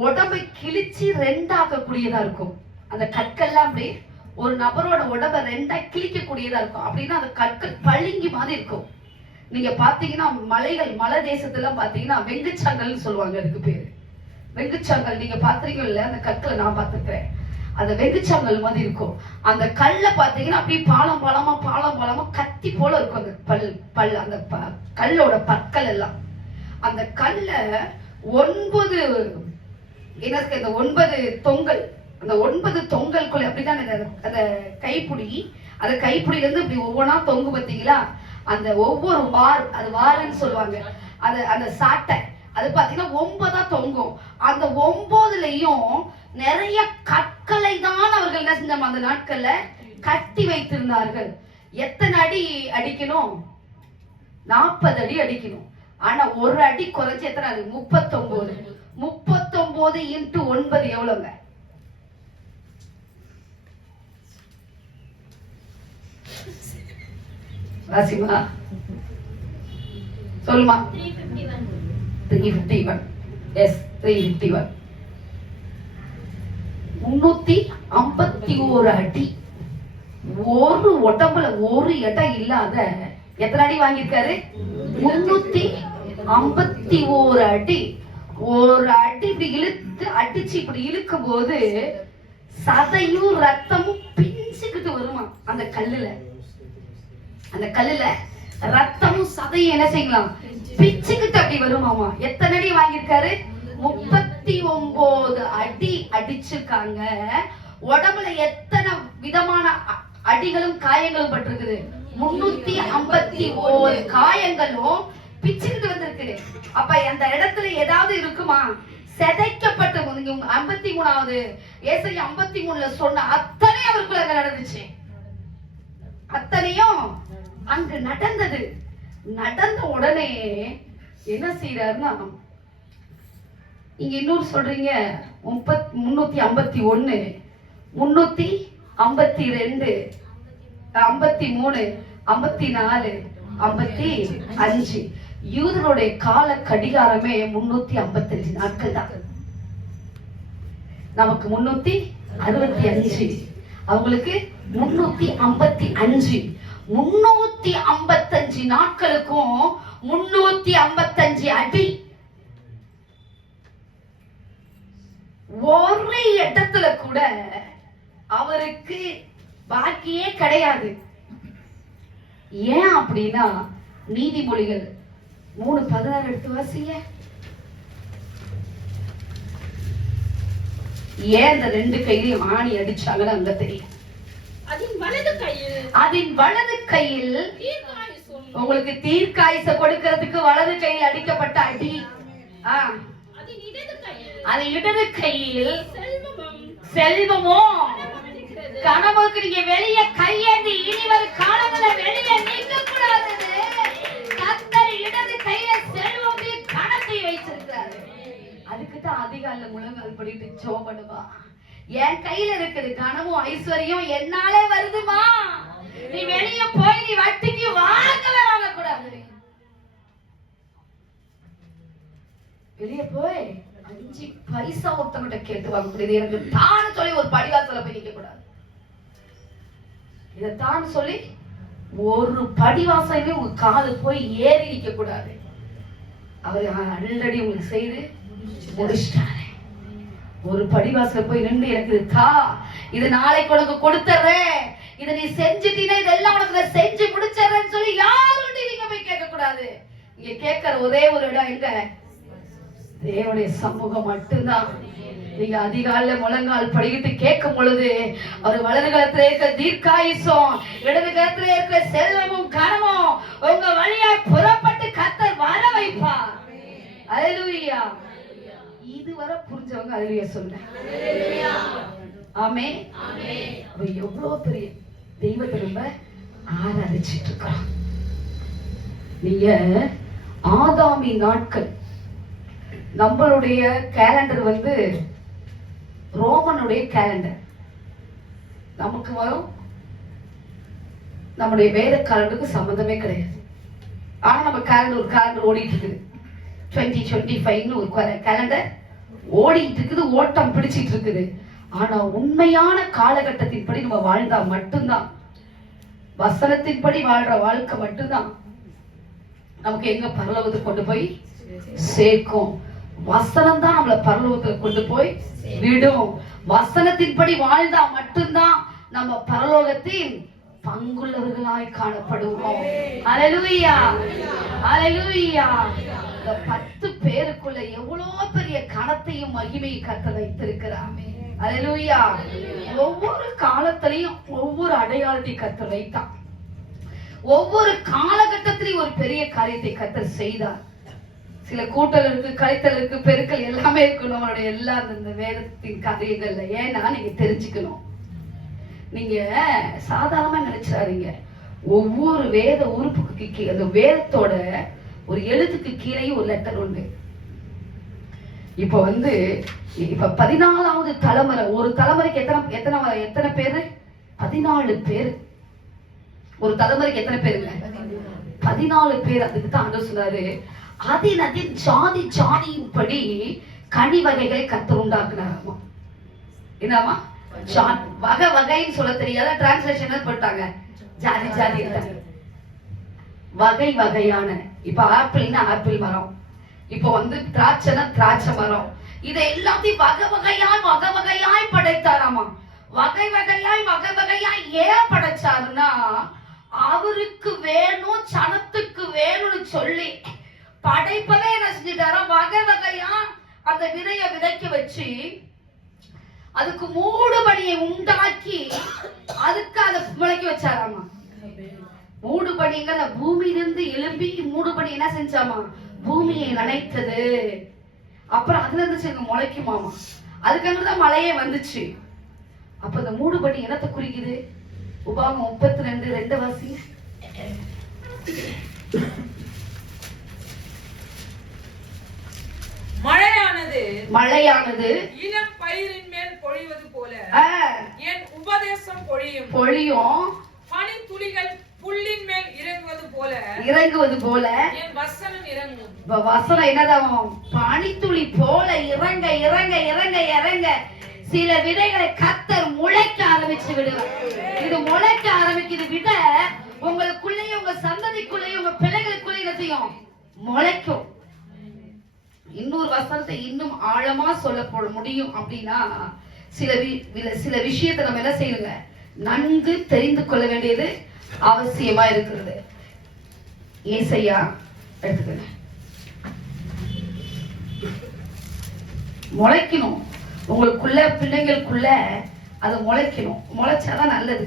உடம்பை கிழிச்சு 2 கூடியதா இருக்கும். அந்த கற்கள்லாம் அப்படி ஒரு நபரோட உடம்பை 2 கிழிக்கக்கூடியதா இருக்கும். அப்படின்னா அந்த கற்கள் பளிங்கு மாதிரி இருக்கும். நீங்க பாத்தீங்கன்னா மலை தேசத்துல பாத்தீங்கன்னா வெங்குச்சாங்கல்னு சொல்லுவாங்க. அதுக்கு பேரு வெங்குச்சாங்கல். நீங்க பாத்திருக்கீங்கல்ல, அந்த கற்களை நான் பார்த்திருக்கிறேன். அந்த வெங்குச்சாங்கல் மாதிரி இருக்கும். அந்த கல்ல பாத்தீங்கன்னா அப்படியே பாலம் பாலமா கத்தி போல இருக்கும். அந்த பல் அந்த கல்லோட பற்கள் எல்லாம். அந்த கல்ல 9 என்ன இந்த 9 தொங்கல், அந்த 9 தொங்கலுக்குள்ள அப்படிதான் அந்த கைப்பிடியில இருந்து இப்படி ஒவ்வொன்றா தொங்கு பார்த்தீங்களா. அந்த ஒவ்வொரு அது வாருன்னு சொல்லுவாங்க. அந்த சாட்டை அது பாத்தீங்கன்னா 9 தொங்கும். அந்த 9லயும் நிறைய கற்களை தான் அவர்கள் என்ன செஞ்சாங்க, அந்த நாட்கள்ல கட்டி வைத்திருந்தார்கள். எத்தனை அடி அடிக்கணும்? 40 அடி அடிக்கணும். ஆனா ஒரு அடி குறைஞ்சு எத்தனை? 39. 39 × 9 எவ்வளவுங்க? ராசிமா சொல்லுமா? 351. எஸ், 351. 351 அடி. ஒரு உடம்புல ஒரு இடம் இல்லாத எத்தனை அடி வாங்கியிருக்காரு? 351 அடி. ஒரு அடி இப்படி இழுத்து அடிச்சு இப்படி இழுக்கும் போது சதையும் ரத்தமும் பிஞ்சுக்கிட்டு வருமா அந்த கல்லுல. அந்த கல்லுல ரத்தமும் சதையும் என்ன செய்யலாம்? பிச்சுக்கிட்டு அப்படி வருமாமா. எத்தனை அடி வாங்கியிருக்காரு? 39 அடி அடிச்சிருக்காங்க. உடம்புல எத்தனை விதமான அடிகளும் காயங்களும் பட்டிருக்குது? 351 காயங்களும் பிச்சுக்கிட்டு வந்திருக்கு. அப்ப அந்த இடத்துல ஏதாவது இருக்குமா? செதைக்கப்பட்ட 53வது ஏசாயா 53ல சொன்ன அத்தனை அவருக்குள்ள அங்க நடந்துச்சு. அத்தனையும் அங்கு நடந்தது. நடந்த உடனே என்ன செய்யறாருன்னா, இங்க இன்னொரு சொல்றீங்க 351, 352, 53, 54, 55. யூதருடைய கால கடிகாரமே 355 நாட்கள் தான். நமக்கு 365, அவங்களுக்கு 355. 355 நாட்களுக்கும் 355 அடி. ஒரு இடத்துல கூட அவருக்கு பாக்கியே கிடையாது. ஏன் அப்படின்னா நீதிமொழிகள் 3:16 எடுத்து வாசிங்க. ஏன் இந்த 2 கையிலையும் ஆணி அடிச்சாங்கன்னு அங்க தெரியும். அதன் வலது கையில் உங்களுக்கு தீர்க்காயுச கொடுக்கிறதுக்கு வலது கையில் அடிக்கப்பட்ட அடி. அது இடது கையில் செல்வமோ கனவுக்கு நீங்க வெளியே கையேந்தி இனி வரும் காலங்கள வெளியே நீங்க கூடாது. கர்த்தர் இடது கையில செல்வத்தையும் கணத்தையும் வைச்சிருக்காரு. அதுக்கு தான் அதிகாலையில முழங்கால் படிட்டு ஜெபம் பண்ணுவா. என் கையில இருக்குது கனவும் ஐஸ்வர்யம் என்னாலே வருதுமா. நீ வெளியே போய் நீ வட்டிக்கு வாங்கவே வாங்க கூடாது. வெளியே போய் 5 பைசா ஒருத்தவங்கிட்ட கேட்டு வாங்க முடியாது. எனக்கு தான் சொல்லி ஒரு படிவாசல போய் நிக்க கூடாது. இதைத்தான் சொல்லி ஒரு படிவாசலே உங்க காலு போய் ஏறி நிக்க கூடாது. அவர் ஆல்ரெடி உங்களுக்கு செய்து முடிச்சிட்டாரு. ஒரு படிவாசல போய் நின்று எனக்கு தா, இது நாளைக்கு உனக்கு கொடுத்துறேன், இதை நீ செஞ்சுட்டீனா இதெல்லாம் உனக்கு நான் செஞ்சு முடிச்சிடறேன்னு சொல்லி யாரும் நீங்க போய் கேட்க கூடாது. இங்க கேட்கிற ஒரே ஒரு இடம் எங்க? தேவனுடைய சமூகம் மட்டும்தான். நீங்க அதிகாலையில முழங்கால் படிக்கிட்டு கேட்கும் பொழுது அவர் வலது காலத்துல இருக்க தீர்க்காயுசும் இடது காலத்துல இருக்க செல்வமும் கனமும் உங்க வழியா புறப்பட்டு கர்த்தர் வர வைப்பார். அல்லேலூயா. இதுவரை புரிஞ்சவங்க அல்லேலூயா சொல்றேன். ஆமென். அவ எவ்வளவு பெரிய தெய்வத்தை நம்ம ஆராதிச்சிட்டு இருக்கோம். நீங்க ஆதாமி நாட்கள், நம்மளுடைய கேலண்டர் வந்து ரோமனுடைய கேலண்டர். நமக்கு வரும் நம்முடைய வேத காலண்டருக்கு சம்பந்தமே கிடையாது. ஆனா நம்ம கேலண்டர், ஒரு கேலண்டர் ஓடிட்டு இருக்குது. 2025 ஒரு கேலண்டர் ஓடிட்டு இருக்குது, ஓட்டம் பிடிச்சிட்டு இருக்குது. ஆனா உண்மையான காலகட்டத்தின்படி நம்ம வாழ்ந்தா மட்டும்தான், வசனத்தின்படி வாழ்ற வாழ்க்கை மட்டும்தான் நமக்கு எங்க பரலோகத்துக்கு கொண்டு போய் சேர்க்கும். வசனம் தான் நம்மள பரலோகத்துக்கு கொண்டு போய் விடும். வசனத்தின்படி வாழ்ந்தா மட்டும்தான் நம்ம பரலோகத்தின் பங்குள்ளவர்களாய் காணப்படுவோம். அல்லேலூயா, அல்லேலூயா. இந்த 10 பேருக்குள்ள எவ்வளவு பெரிய கனத்தையும் மகிமையும் கர்த்தர் வைத்திருக்கிறார். அல்லேலூயா. ஒவ்வொரு காலத்திலையும் ஒவ்வொரு அடையாளத்தை கர்த்தர் வைத்தார். ஒவ்வொரு காலகட்டத்திலையும் ஒரு பெரிய காரியத்தை கர்த்தர் செய்தார். சில கூட்டல் இருக்கு, கலைத்தல் இருக்கு, பெருக்கல் எல்லாமே இருக்கு நம்மளுடைய எல்லா இந்த வேதத்தின் காரியங்கள்ல. ஏன்னா நீங்க தெரிஞ்சுக்கணும், நீங்க சாதாரணமா நினைச்சாதீங்க. ஒவ்வொரு வேத உறுப்புக்கு அந்த வேதத்தோட ஒரு எழுத்துக்கு கீழே ஒரு லெட்டர் உண்டு. இப்ப வந்து இப்ப 14வது தலைமுறை, ஒரு தலைமுறைக்கு எத்தனை பேரு? 14 பேரு. ஒரு தலைமுறைக்கு எத்தனை பேருங்க? 14 பேர். அதுக்கு தான் ஆண்டவர் சொன்னாரு, அதின் ஜாதி ஜாதியின் படி கனி வகைகளை கர்த்தர் உண்டாக்குனாராமா. என்னமா வகை வகைன்னு சொல்ல தெரியாத டிரான்ஸ்லேஷன் போட்டாங்க, ஜாதி ஜாதி வகை வகையான. இப்ப ஆப்பிள்னா ஆப்பிள் மரம், இப்ப வந்து திராட்சைனா திராட்சை மரம். இதை எல்லாத்தையும் வகை வகையாய் படைத்தாராமா. வகை வகையாய் ஏன் படைச்சாருன்னா, அவருக்கு வேணும், சனத்துக்கு வேணும்னு சொல்லி படைப்பதே என்ன செஞ்சிட்டாரா, வகை வகையா அந்த விதைய விதைக்க வச்சு அதுக்கு மூடுபனியை உண்டாக்கி அதுக்கு அதை முளைக்க வச்சாராமா. மூடுபனிங்கிற பூமியிலிருந்து எழும்பி மூடுபனி என்ன செஞ்சாமா, பூமியை நனைத்தது. அப்புறம் அதுல இருந்து முளைக்குமாமா. அதுக்கப்புறம் மழையே வந்துச்சு. அப்ப இந்த மூடுபனி என்னத்தை குறிக்குது? உபாகமம் 32:2 வாசிங்க. மழையானது இளம் பயிரின் மேல் பொழிவது போல என் உபதேசம் பொழியும். பனி துளிகள் புல்லின் மேல் இறங்குவது போல என் வசனம் இறங்கும். வசனம் என்னதான்? பனித்துளி போல இறங்க இறங்க இறங்க இறங்க சில விதைகளை கர்த்தர் முளைக்க ஆரம்பிச்சு விடுவார். இது முளைக்க ஆரம்பிக்குது விட உங்களுக்குள்ளேயும் உங்க சந்ததிக்குள்ளேயும் உங்க பிள்ளைகளுக்குள்ளேயும் முளைக்கும். இன்னொரு வசனத்தை இன்னும் ஆழமா சொல்ல முடியும் அப்படின்னா, சில விஷயத்தை நம்ம என்ன செய்யுங்க, நன்கு தெரிந்து கொள்ள வேண்டியது அவசியமா இருக்கிறது. ஏசாயா எடுத்துக்கங்க. முளைக்கணும் உங்களுக்குள்ள, பிள்ளைங்களுக்குள்ள அது முளைக்கணும். முளைச்சாதான் நல்லது.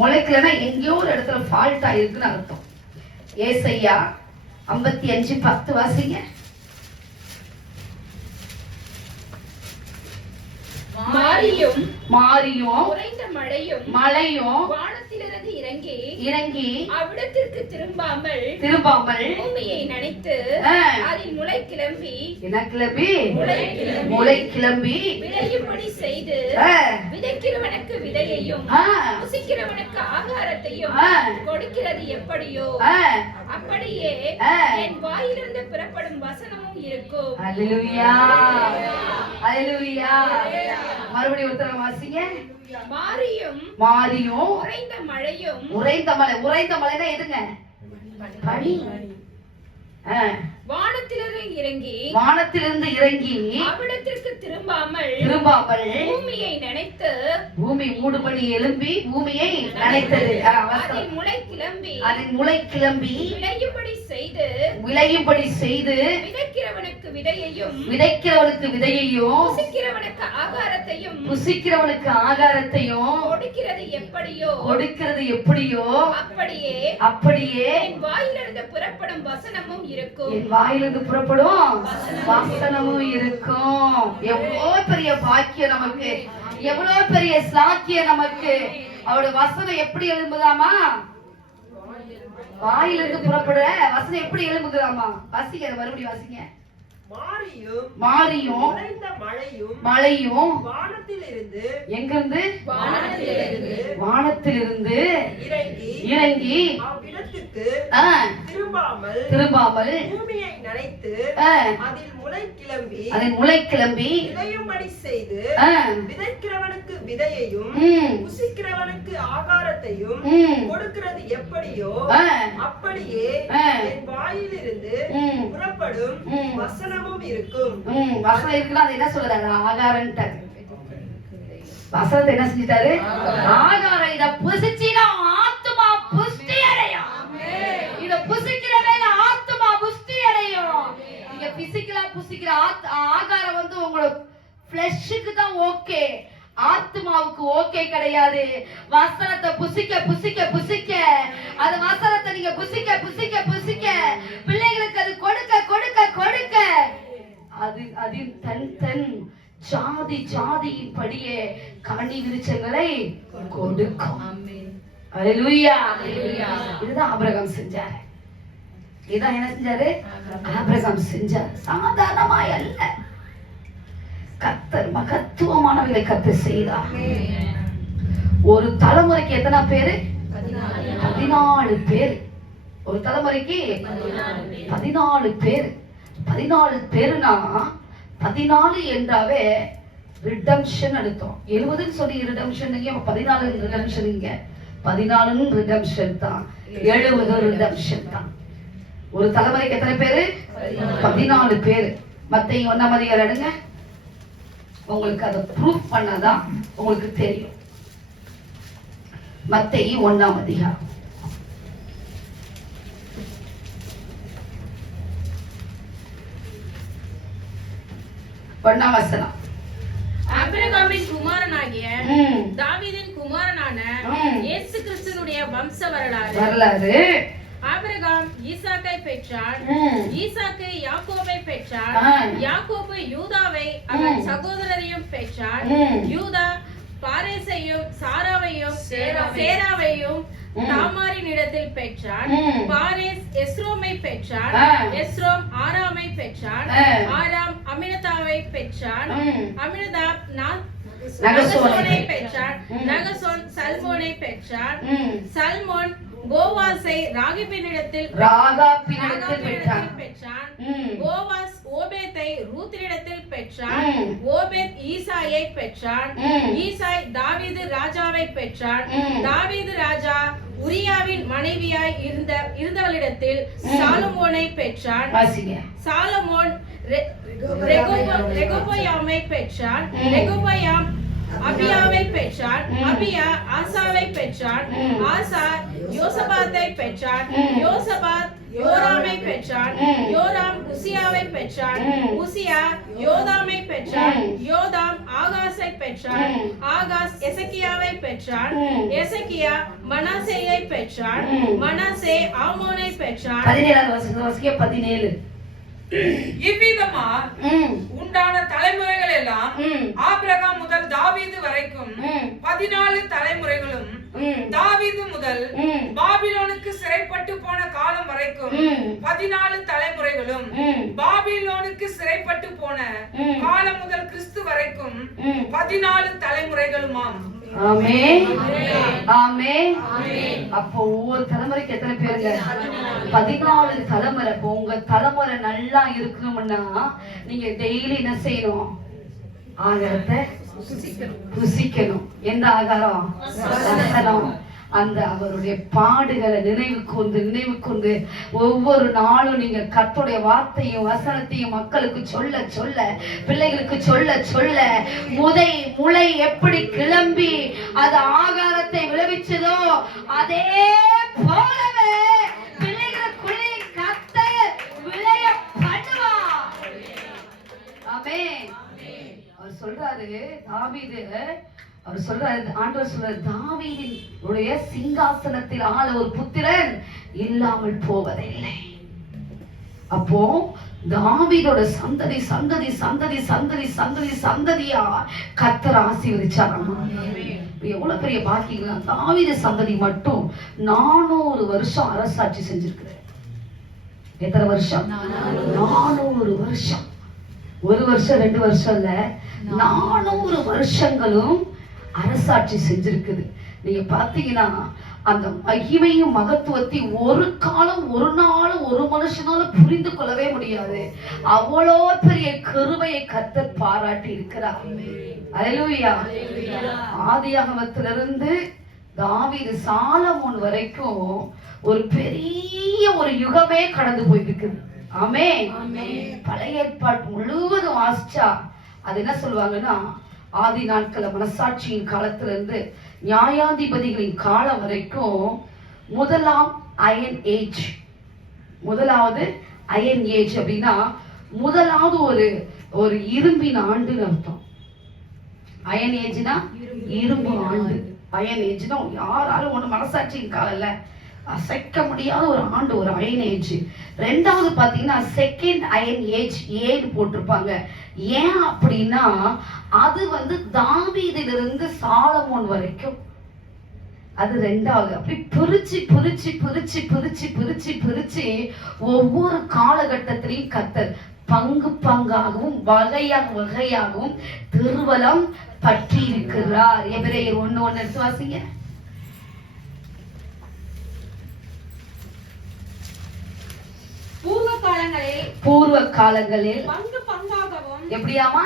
முளைக்கலன்னா எங்கேயோ ஒரு இடத்துல ஃபால்ட் ஆயிருக்குன்னு அர்த்தம். ஏசாயா 55:10 வாசிங்க. மாரியும் குறைந்த மழையும் வானத்திலிருந்து இறங்கி அவ்விடத்திற்கு திரும்பாமல் பூமியை நனைத்து அதில் முளை கிளம்பி விளையும்படி செய்து விதைக்கிறவனுக்கு விதையையும் புசிக்கிறவனுக்கு ஆகாரத்தையும் கொடுக்கிறது எப்படியோ அப்படியே என் வாயிலிருந்து புறப்படும் வசனமும் இருக்கும். அல்லேலூயா, அல்லேலூயா. மறுபடியும் உத்தரம் வாசிங்க. மாரியும் மாரியும் உறைந்த மழையும். உறைந்த மழை, உறைந்த மழைனா எதுங்க? பனி. வானத்திலிருந்து இறங்கி அவ்விடத்திற்கு திரும்பாமல் பூமியை நினைத்து, பூமி மூடுபடி எழும்பி பூமியை நினைத்தது. அதில் முளை கிளம்பி விளையும்படி செய்து விதைக்கிறவனுக்கு விதையையும் புசிக்கிறவனுக்கு ஆகாரத்தையும் கொடுக்கிறது எப்படியோ அப்படியே என் வாயிலிருந்து புறப்படும் வசனமும் இருக்கும். என் வாயிலிருந்து புறப்படும் வசனமும் இருக்கும். எவ்வளவு பெரிய பாக்கியம் நமக்கு, எவ்வளவு பெரிய சாக்கியம் நமக்கு. அவருடைய வசனம் எப்படி எழும்புதாமா? வாயிலிருந்து புறப்படுற வசனம் எப்படி எழும்புதாமா? வாசிங்க, மறுபடியும் வாசிங்க. மாரியும் மழையும் எங்கிருந்து? வானத்திலிருந்து இறங்கி திரும்பாமல் பூமியை நினைத்து அதில் முளை கிளம்பி விளையும்படி செய்து விதைக்கிறவனுக்கு விதையையும் புசிக்கிறவனுக்கு ஆகாரத்தையும் கொடுக்கிறது எப்படியோ அப்படியே என் வாயிலிருந்து புறப்படும் வசனமும் இருக்கும். வசனம் இருக்குன்னா அது என்ன சொல்றாரு? ஆகாரம்ட்டாரு. வசனத்தை என்ன செஞ்சிட்டாரு? ஆகாரம். இத புசிச்சினா ஆத்துமா புஷ்டி அடையும். இத புசிக்கிறவே ஆத்துமா புஷ்டி அடையும். நீங்க பிசிக்கலா புசிக்கிற ஆகாரம் வந்து உங்களோட ஃப்ளெஷ்க்கு தான் ஓகே, ஆத்மாவுக்கு ஓகே கிடையாது. வசனத்தை புசிக்க புசிக்க புசிக்க, அது வசனத்தை நீங்க புசிக்க புசிக்க புசிக்க, பிள்ளைகளுக்கு அது கொடுக்க கொடுக்க கொடுக்க, அது அதில் தன் ஜாதி ஜாதியின் படியே கனி விருட்சங்களை கொடுக்கும். அல்லேலூயா. இதுதான் ஆபிரகாம் செஞ்சாரு. இதான் என்ன செஞ்சாரு? ஆபிரகாம் செஞ்சார். சாதாரணமாய் அல்ல, கர்த்தர் மகத்துவமானவர்களை கர்த்தர் செய்தார். ஒரு தலைமுறைக்கு எத்தனை பேரு? 14 பேர். ஒரு தலைமுறைக்கு 14 பேர். 14 பேருனா 14 என்றாவே ரிடம்ஷன் அர்த்தம். 70 சொல்லி ரிடம்ஷன், 14 ரிடம்ஷன், 14 ரிடம்ஷன் தான், 70 ரிடம்ஷன் தான். ஒரு தலைமுறைக்கு எத்தனை பேரு? 14 பேர். மத்தேயு 1ஆம் அதிகாரம் எடுங்க, உங்களுக்கு அதை ப்ரூஃப் பண்ணாதான் உங்களுக்கு தெரியும். மத்தேயு 1ஆம் அதிகாரம் 1ஆம் வசனம். ஆபிரகாமின் குமாரனாகிய தாவீதின் குமாரனான இயேசு கிறிஸ்துவினுடைய வம்ச வரலாறு. ஆபிரகாம் ஈசாக்கை பெற்றான், ஈசாக்கு யாக்கோபை பெற்றான், யாக்கோபு யூதாவை அவன் சகோதரரையும் பெற்றான், யூதா பாரேசையும் சாராவையும் சேராவையும் தாமாரின் இடத்தில் பெற்றான், பாரேஸ் எஸ்ரோமை பெற்றான், எஸ்ரோம் ஆராமை பெற்றான், ஆராம் அமினதாவை பெற்றான், அமினதாப் நகசோனை பெற்றான், நகசோன் சல்மோனை பெற்றான், சல்மோன் போவாசை ராகிபினிடத்தில் பெற்றான், போவாஸ் ஓபேத்தை ரூத்தினிடத்தில் பெற்றான், ஓபேத் ஈசாயை பெற்றான், ஈசாய் தாவீது ராஜாவை பெற்றான், தாவீது ராஜா உரியாவின் மனைவியாய் இருந்தவளிடத்தில் சாலமோனை பெற்றான், சாலமோன் ரெகொபயாமை பெற்றான், ரெகொபயாம் அபியாவை பெற்றான், அபியா ஆசாவை பெற்றான், ஆசா யோசபாத்தை பெற்றான், யோசபாத் யோராமை பெற்றான், யோராம் உசியாவை பெற்றான், உசியா யோதாமை பெற்றான், யோதாம் ஆகாஸை பெற்றான், ஆகாஸ் எசக்கியாவை பெற்றான், எசக்கியா மனாசேயை பெற்றான், மனாசே ஆமோனை பெற்றான். 17 இவ்விதமா உண்டான தலைமுறைகள் எல்லாம் ஆபிரகாம் முதல் தாவீது வரைக்கும் 14 தலைமுறைகளும், தாவீது முதல் பாபிலோனுக்கு சிறைப்பட்டு போன காலம் வரைக்கும் 14 தலைமுறைகளும், பாபிலோனுக்கு சிறைப்பட்டு போன காலம் முதல் கிறிஸ்து வரைக்கும் 14 தலைமுறைகளுமாம். ஆமென் ஆமென். அப்போ ஒவ்வொரு தலைமுறைக்கு எத்தனை பேருங்க? 14 தலைமுறை. இப்போ உங்க தலைமுறை நல்லா இருக்கணும்னா நீங்க டெய்லி என்ன செய்யணும்? ஆகாரத்தை புசிக்கணும். எந்த ஆகாரம்? வசனம். அந்த அவருடைய பாடுகளை நினைவு கொண்டு ஒவ்வொரு நாளும் நீங்க கர்த்தருடைய வார்த்தையும் வசனத்தையும் மக்களுக்கு சொல்ல சொல்ல, பிள்ளைகளுக்கு சொல்ல சொல்ல, முளை எப்படி கிளம்பி அது ஆகாரத்தை விளைவிச்சதோ அதே போலவே பிள்ளைகளுக்குள்ளே கர்த்தர் விளைய பண்ணுவார். ஆமென். அவர் சொல்றாரு தாவீது, அவர் சொல்றாரு, ஆண்டவர் சொல்றாரு, தாவீதினுடைய சிங்காசனத்தில் ஆள ஒரு புத்திரன் இல்லாமல் போவதில்லை. அப்போ தாவீதோட சந்ததி சந்ததி சந்ததி சந்ததி சந்ததி சந்ததியா கர்த்தர் ஆசீர்வதிச்சாராமா. எவ்வளவு பெரிய பாக்கிங்களா! தாவீது சந்ததி மட்டும் 400 வருஷம் அரசாட்சி செஞ்சிருக்கிறார். எத்தனை வருஷம்? 400 வருஷம். 1 வருஷம் 2 வருஷம் இல்ல, 400 வருஷங்களும் அரசாட்சி செஞ்சிருக்குது. நீங்க பாத்தீங்கன்னா அந்த மகிமையும் மகத்துவத்தையும் ஒரு காலம் ஒரு நாளும் ஒரு மனுஷனால புரிந்து கொள்ளவே முடியாது. அவ்வளோ பெரிய கிருபையை கர்த்தர் பாராட்டி இருக்கிறார். அல்லேலூயா. ஆதியாகமத்திலிருந்து தாவீது சாலமோன் வரைக்கும் ஒரு பெரிய ஒரு யுகமே கடந்து போயிருக்குது. ஆமென். பழைய ஏற்பாடு முழுவதும் வாசிச்சா அது என்ன சொல்லுவாங்கன்னா, ஆதி நாட்கள மனசாட்சியின் காலத்துல இருந்து நியாயாதிபதிகளின் காலம் வரைக்கும் முதலாவது அயன் ஏஜ் அப்படின்னா முதலாவது ஒரு இரும்பின் ஆண்டுன்னு அர்த்தம். அயன் ஏஜ்னா இரும்பு ஆண்டு. அயன் ஏஜ்னா யாராலும் ஒண்ணு மனசாட்சியின் காலம் இல்ல, அசைக்க முடியாத ஒரு ஆண்டு, ஒரு அயன் ஏஜ். ரெண்டாவது பாத்தீங்கன்னா செகண்ட் அயன் ஏஜ் ஏன்னு போட்டிருப்பாங்க. ஏன் அப்படின்னா அது தாவீதிலிருந்து சாலமோன் வரைக்கும் அது ரெண்டாவது. அப்படி பிரிச்சு பிரிச்சு பிரிச்சு பிரிச்சு பிரிச்சு பிரிச்சு ஒவ்வொரு காலகட்டத்திலையும் கர்த்தர் பங்கு பங்காகவும் வகையாகவும் திருவலம் பற்றி இருக்கிறார். எபிரேயர் 1:1 எடுத்து வாசிங்க. பூர்வ காலங்களில் பங்கு பங்காகவும் எப்படியாமா?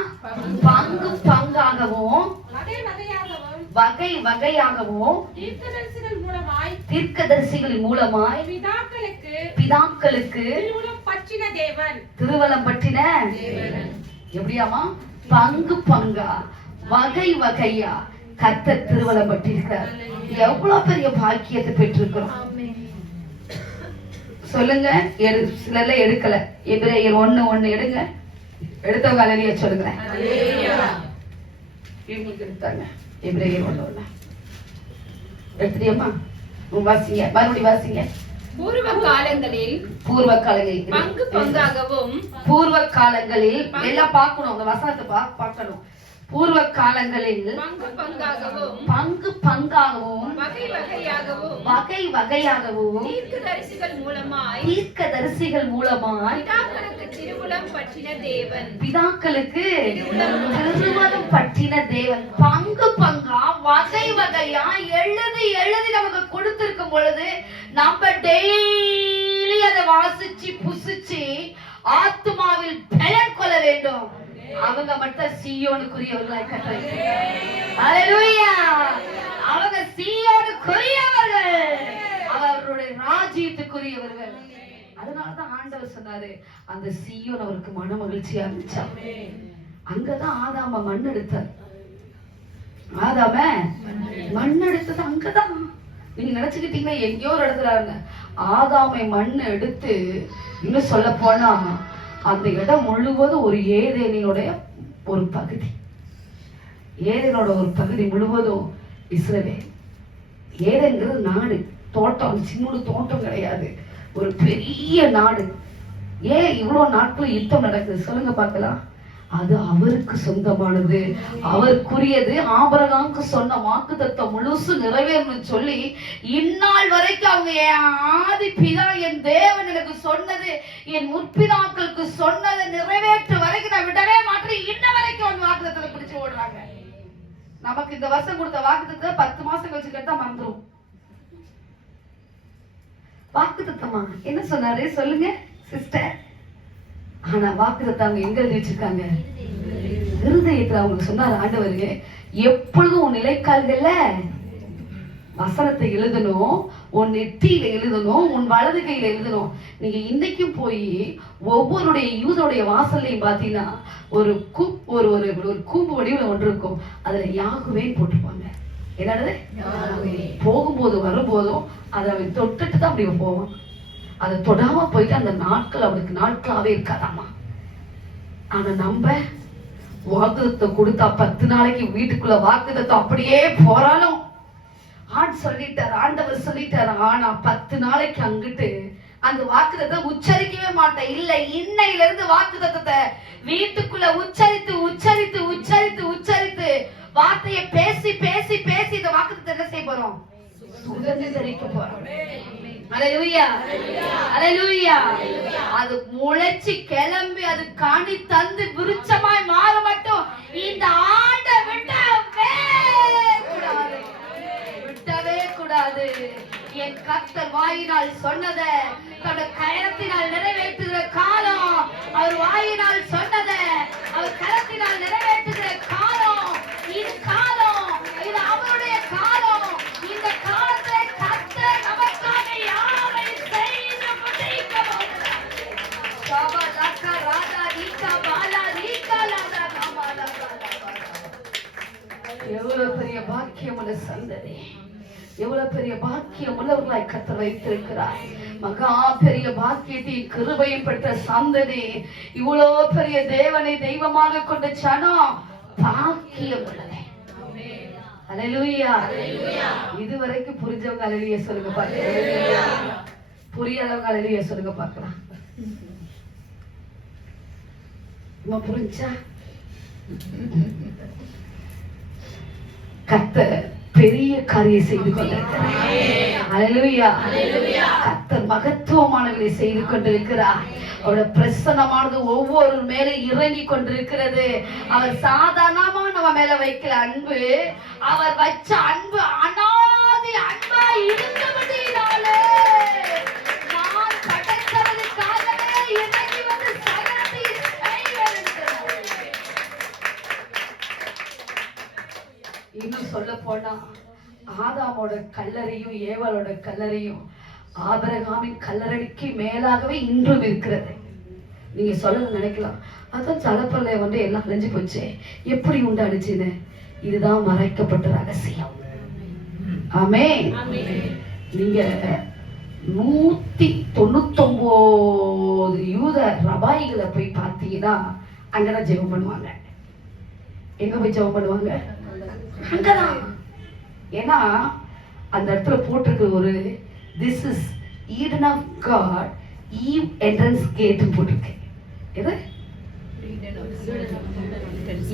பங்கு பங்காகவும் வகை வகையாகவும் தீர்க்கதரிசிகள் மூலமாய் பிதாக்களுக்கு திருவலம் பற்றின எப்படியாமா? பங்கு பங்கா வகை வகையா கர்த்தர் திருவலம் பற்றிருக்கார். எவ்வளவு பெரிய பாக்கியத்தை பெற்றிருக்கிறோம் சொல்லுங்க. சிலர்ல எடுக்கல. எபிரேயர் 1:1 எடுங்க. எடுத்தவங்க அல்லேலூயா சொல்லுங்க. இவங்களுக்கு எடுத்தாங்க. எபிரேயர் 1:1 எடுத்துறியம்மா? வாசிங்க, மறுபடியும் வாசிங்க. பூர்வ காலங்களில் பங்கு காலங்களில் எல்லாம் பார்க்கணும். அந்த வசனத்தை பார்க்கணும். பூர்வ காலங்களில் பங்கு பங்காகவும் வகை வகையாகவும் தீர்க்கதரிசிகள் மூலமாய் பிதாக்களுக்கு திருவலம் பற்றின தேவன். பங்கு பங்கா வகை வகையா எழுதி நமக்கு கொடுத்திருக்கும் பொழுது நம்ம டெய்லி அதை வாசிச்சு புசிச்சு ஆத்மாவில் பெயர் கொள்ள வேண்டும். அவங்க மட்டும் சீயோனுக்குரியவர்களாய் கட்டளை. அல்லேலூயா. அவங்க சீயோனுக்குரியவர்கள், அவருடைய ராஜ்யத்துக்குரியவர்கள். அதனாலதான் ஆண்டவர் சொன்னாரு, அந்த சீயோன் அவருக்கு மன மகிழ்ச்சியா இருந்துச்சா. அங்கதான் ஆதாம மண் எடுத்தார். ஆதாம மண் எடுத்தது அங்கதான். நீங்க நினைச்சுக்கிட்டீங்கன்னா எங்கேயோ ஒரு இடத்துல இருங்க. ஆதாமை மண் எடுத்து இன்னும் சொல்ல போனா அந்த இடம் முழுவதும் ஒரு ஏதேனுடைய ஒரு பகுதி. ஏதேனோட ஒரு பகுதி முழுவதும் இஸ்ரவேல். ஏதேன்கிறது நாடு, தோட்டம். சின்ன தோட்டம் கிடையாது, ஒரு பெரிய நாடு. ஏன் இவ்வளவு நாட்கள் யுத்தம் நடக்குது சொல்லுங்க பார்க்கலாம். அது அவருக்கு சொந்தமானது, அவருக்குரியது. ஆபிரகாமுக்கு சொன்ன வாக்குத்தத்தம் முழுசு நிறைவேறணும்னு சொல்லி இந்நாள் வரைக்கும் அவங்க என் ஆதி பிதா என் தேவன் எனக்கு சொன்னது, என் முற்பிதாக்களுக்கு சொன்னதை நிறைவேற்ற வரைக்கும் நான் விடவே மாட்டேன். இன்ன வரைக்கும் அந்த வாக்குத்தத்தத்தை பிடிச்சு ஓடுறாங்க. நமக்கு இந்த வருஷம் கொடுத்த வாக்குத்தத்தை 10 மாசம் கழிச்சு கேட்டா மறந்துடும். வாக்குத்தத்தமா என்ன சொன்னாரு சொல்லுங்க சிஸ்டர்? ஆனா வாக்குத்தத்தை அவங்க எங்க எழுதி வச்சிருக்காங்க? இருதயத்துல. அவங்க சொன்னார் ஆண்டவருக்கு, எப்பொழுதும் உன் நிலைக்கால்கள்ல வசனத்தை எழுதணும், உன் நெற்றியில எழுதணும், உன் வலது கையில எழுதணும். நீங்க இன்னைக்கும் போய் ஒவ்வொருடைய யூதருடைய வாசல்லையும் பாத்தீங்கன்னா ஒரு கூம்பு வடிவில் ஒன்று இருக்கும். அதுல யாகுவேன்னு போட்டிருப்பாங்க. என்னது? போகும்போது வரும்போதும் அதை அவன் தொட்டுட்டு தான் அப்படி போவான். அதை தொடாம போயிட்டு அந்த நாட்கள் அவனுக்கு நாட்களாவே இருக்காதாமா. ஆனா நம்ம வாக்குத்தத்தை கொடுத்தா 10 நாளைக்கு வீட்டுக்குள்ள வாக்குத்தத்தை அப்படியே போறாலும் ஆண்டவர் சொல்லிட்டாரு. ஆனா 10 நாளைக்கு அங்கிட்டு அந்த வாக்குத்தத்தை உச்சரிக்கவே மாட்டேன். இல்ல, இன்னையில இருந்து வாக்குத்தத்தை வீட்டுக்குள்ள உச்சரித்து உச்சரித்து உச்சரித்து உச்சரித்து வார்த்தையை பேசி பேசி பேசி இந்த வாக்குத்தத்தை என்ன செய்ய போறோம்? சுதந்திரிக்க போறோம். அல்லேலூயா, அல்லேலூயா. அது முளைச்சி கிளம்பி அது காணி தந்து விருட்சமாய் மாற மட்டும் இந்த ஆண்டை விட்டவே கூடாது. என் கர்த்தர் வாயினால் சொன்னதை தன்னுடைய கரத்தினால் நிறைவேற்றுகிற காலம். அவர் வாயினால் சொன்னதை அவர் கரத்தினால் நிறைவேற்றுகிற காலம். இது காலம், இது அவருடைய காலம். இந்த காலத்தை கர்த்தர் நமக்காக யாவை செய்து முடிக்க போகிறார். எவ்வளவு பெரிய பாக்கியம் உள்ள சந்ததி, எவ்வளவு பெரிய பாக்கியம் உள்ளவர்களாய் கர்த்தர் வைத்திருக்கிறார். மகா பெரிய பாக்கியத்தின் கிருபையும் பெற்ற சந்ததி, இவ்வளவு பெரிய தேவனை தெய்வமாக கொண்ட சனம் பாக்கியம் உள்ளது. அல்லேலூயா. இதுவரைக்கும் புரிஞ்சவங்க அல்லேலூயா சொல்லுங்க பார்க்கலாம். புரியாதவங்க அல்லேலூயா சொல்லுங்க பார்க்கலாம். புரிஞ்சா? கர்த்தர் பெரிய காரியம் செய்து கொண்டிருக்கிறார். அல்லேலூயா. கர்த்தர் மகத்துவமானவர்களை செய்து கொண்டிருக்கிறார். அவருடைய பிரசன்னமானது ஒவ்வொரு மேல இறங்கி கொண்டிருக்கிறது. அவர் சாதாரணமா நம்ம மேல வைக்கல அன்பு, அவர் வச்ச அன்பு அனாதி அன்பா இருந்தபடினாலே நான் படைத்தவனுக்காகவே இறங்கி வந்து சகலத்தை செய்வேன். இன்னும் சொல்ல போனா ஆதாமோட கல்லறையும் ஏவாளோட கல்லறையும் ஆபிரகாமின் கல்லறைக்கு மேலாகவே இன்றும் இருக்கிறது. நீங்க சொல்ல நினைக்கலாம், அதான் ஜலப்பிரளயம் வந்து எல்லாம் அழிஞ்சு போச்சு, எப்படி உண்டாடுச்சுன்னு. இதுதான் மறைக்கப்பட்ட ரகசியம். ஆமென். நீங்க 199 யூத ரபாயிகளை போய் பார்த்தீங்கன்னா அங்கதான் ஜெபம் பண்ணுவாங்க. எங்க போய் ஜெபம் பண்ணுவாங்க? அங்கதான். ஏன்னா அந்த இடத்துல போட்டிருக்க ஒரு this is Eden of God, Eve entrance gate போட்டிருக்கு. எது?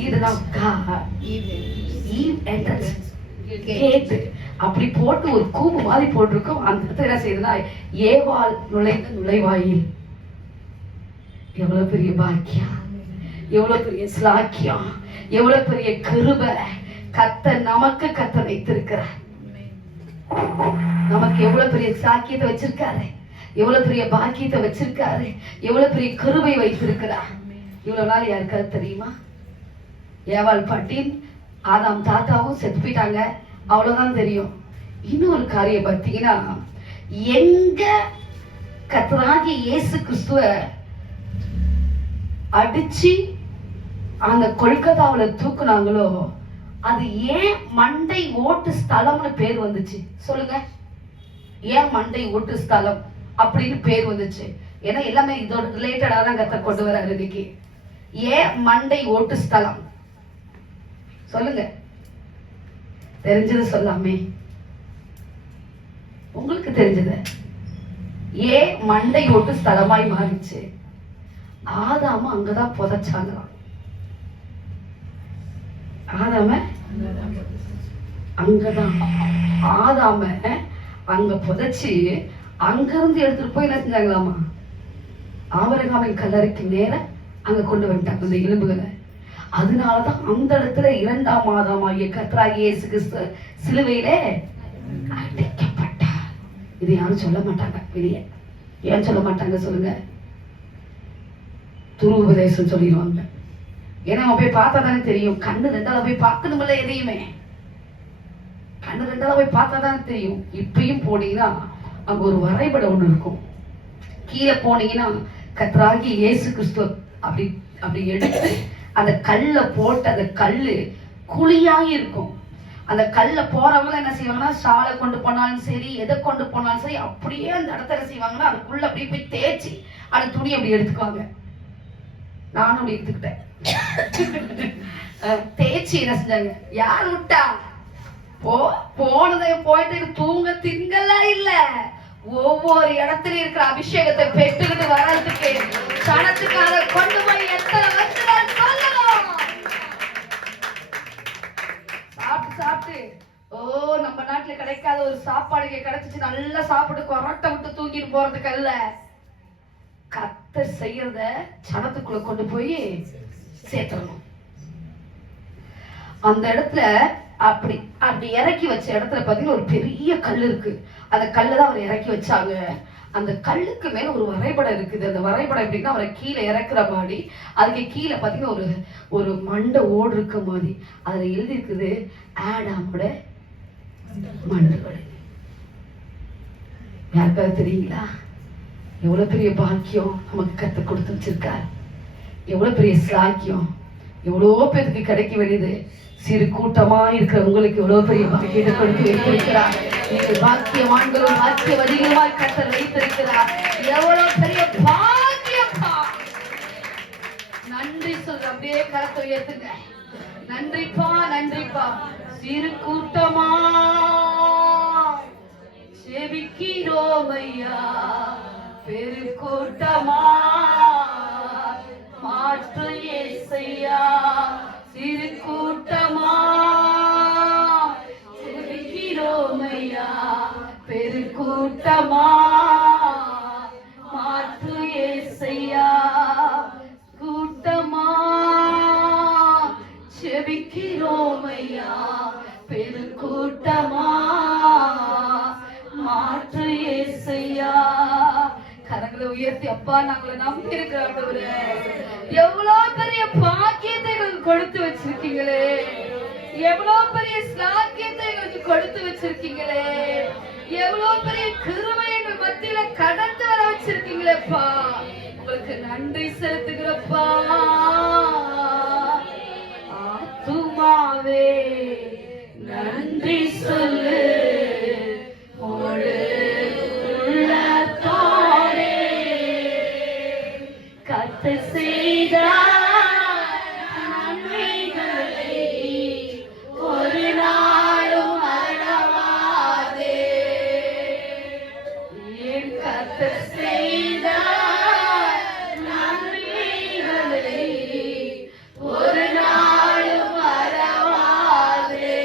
Eden of God, Eve entrance gate அப்படி போட்டு ஒரு கூம்பு மாதிரி போட்டிருக்கும். அந்த இடத்துல என்ன செய்யுதுன்னா ஏவாள் நுழைந்த நுழைவாயில். எவ்வளவு பெரிய பாக்கியம், எவ்வளவு பெரிய ஸ்லாக்கியம், எவ்வளவு பெரிய கிருபை கர்த்தர் நமக்கு கர்த்தர் வைத்திருக்கிறார். நமக்கு எவ்வளவு பெரிய சாக்கியத்தை வச்சிருக்காரு, எவ்வளவு பெரிய பாக்கியத்தை வச்சிருக்காரு, எவ்வளவு பெரிய கிருபை வைத்திருக்கிறார். இவ்வளவு நாள் யாருக்காவது தெரியுமா? ஏவாள் பாட்டின் ஆதாம் தாத்தாவும் செத்து போயிட்டாங்க, அவ்வளவுதான் தெரியும். இன்னொரு காரியம் பார்த்தீங்கன்னா, எங்க கர்த்தராகிய இயேசு கிறிஸ்துவ அடிச்சு அந்த கொல்கத்தாவுல தூக்குனாங்களோ அது ஏன் மண்டை ஓட்டு ஸ்தலம்னு பேர் வந்துச்சு சொல்லுங்க? ஏன் மண்டை ஓட்டு ஸ்தலம் அப்படின்னு பேர் வந்துச்சு? ஏன்னா எல்லாமே இதோட ரிலேட்டடா தான் கர்த்தர் கொண்டு வராரு இன்னைக்கு. ஏன் மண்டை ஓட்டு ஸ்தலம் சொல்லுங்க? தெரிஞ்சது சொல்லாமே, உங்களுக்கு தெரிஞ்சது. ஏன் மண்டை ஓட்டு ஸ்தலமாய் மாறிச்சு? ஆதாம அங்கதான் புதைச்சாங்களாம். ஆதாம அங்கதான் ஆதாம அங்க புதைச்சு அங்கிருந்து எடுத்துட்டு போய் என்ன செஞ்சாங்களாமா? ஆபிரகாமின் கல்லறைக்கு நேர அங்க கொண்டு வந்துட்டாங்க இந்த எலும்புகளை. அதனாலதான் அந்த இடத்துல 2ஆம் மாதமாகிய கர்த்தராகிய இயேசு கிறிஸ்து சிலுவையிலே அடிக்கப்பட்டார். இது யாரும் சொல்ல மாட்டாங்க வெளியே. ஏன் சொல்ல மாட்டாங்க சொல்லுங்க? துருவுபதேசம் சொல்லிடுவாங்க. ஏன்னா அவன் போய் பார்த்தா தானே தெரியும். கண்ணு ரெண்டால போய் பார்க்கணுமில்ல, எதையுமே கண்ணு ரெண்டால போய் பார்த்தா தானே தெரியும். இப்பயும் போனீங்கன்னா அங்க ஒரு வரைபடம் ஒண்ணு இருக்கும். கீழே போனீங்கன்னா கர்த்தராகிய இயேசு கிறிஸ்து அப்படி அப்படி எடுத்து அந்த கல்ல போட்டு, அந்த கல்லு குழியாகி இருக்கும். அந்த கல்ல போறவங்க என்ன செய்வாங்கன்னா, சாலை கொண்டு போனாலும் சரி, எதை கொண்டு போனாலும் சரி, அப்படியே அந்த இடத்துல செய்வாங்கன்னா அதுக்குள்ள அப்படியே போய் தேய்ச்சி அந்த துணி அப்படி எடுத்துக்குவாங்க. நானும் அப்படி எடுத்துக்கிட்டேன். தேய்ச்சி என்ன செஞ்சாங்க? யார் விட்டா? போனதை போயிட்டு தூங்க திங்கலாம் இல்ல. ஒவ்வொரு இடத்துலயும் இருக்கிற அபிஷேகத்தை பெற்றுக்கிட்டு வர்றதுக்கு சனத்துக்காக கொண்டு போய் எத்தனை வருஷம் சொல்லணும். சாப்பிட்டு சாப்பிட்டு நம்ம நாட்டுல கிடைக்காத ஒரு சாப்பாடு கிடைச்சிச்சு, நல்லா சாப்பிட்டு கொரட்டை விட்டு தூக்கிட்டு போறதுக்கு அல்ல, கர்த்தர் செய்யறத சனத்துக்குள்ள கொண்டு போய் சேர்த்தணும். அந்த இடத்துல அப்படி அப்படி இறக்கி வச்ச இடத்துல பாத்தீங்கன்னா ஒரு பெரிய கல் இருக்கு. அந்த கல்லை தான் அவர் இறக்கி வச்சாங்க. அந்த கல்லுக்கு மேல ஒரு வரைபடம் இருக்குது. அந்த வரைபடம் எப்படின்னா அவரை கீழே இறக்குற மாதிரி, அதுக்கு கீழே பாத்தீங்கன்னா ஒரு ஒரு மண்டை ஓடு இருக்க மாதிரி அதுல எழுதி இருக்குது, ஆடாமோட மண்டை. யாருக்காவது தெரியுங்களா? எவ்வளவு பெரிய பாக்கியம் நமக்கு கத்து கொடுத்து வச்சிருக்காரு. எவ்வளவு பெரிய சாக்கியம், எவ்வளவோ பேருக்கு கிடைக்க வேண்டியது. சிறு கூட்டமா இருக்கிற உங்களுக்கு எவ்வளவு பெரிய பாக்கியத்தை கொடுத்து வைத்திருக்கிறார். நீங்கள் பாக்கியவான்களும் பாக்கியவதிகமாய் கர்த்தர் வைத்திருக்கிறார். எவ்வளவு பெரிய பாக்கியப்பா! நன்றி சொல்ற, அப்படியே கரத்தை உயர்த்துங்க. நன்றிப்பா, நன்றிப்பா. சிறு கூட்டமா செபிக்கிறோம் ஐயா, பெருக்கூட்டமா மாற்று இயேசையா. சிறு கூட்டமா செபிக்கிறோம் ஐயா, பெருக்கூட்டமா மாற்று இயேசையா. கூட்டமா செபிக்கிறோம் ஐயா, பெருக்கூட்டமா மாற்று இயேசையா. கரங்களை உயர்த்தி, அப்பா நாங்களை நம்பி இருக்கிறோம். எவ்வளவு பெரிய பாக்கியத்தை எங்களுக்கு கொடுத்து வச்சிருக்கீங்களே, எவ்வளவு பெரிய சாக்கியத்தை எங்களுக்கு கொடுத்து வச்சிருக்கீங்களே, எவ்வளவு பெரிய கிருபை எங்கள் மத்தியில கடந்து வர வச்சிருக்கீங்களேப்பா. உங்களுக்கு நன்றி செலுத்துகிறப்பா. ஆத்துமாவே நன்றி சொல்லு, கர்த்தர் செய்த நன்மைகளை ஒரு நாளும் மறவாதே. என் கர்த்தர் செய்த நன்மைகளை ஒரு நாளும் மறவாதே.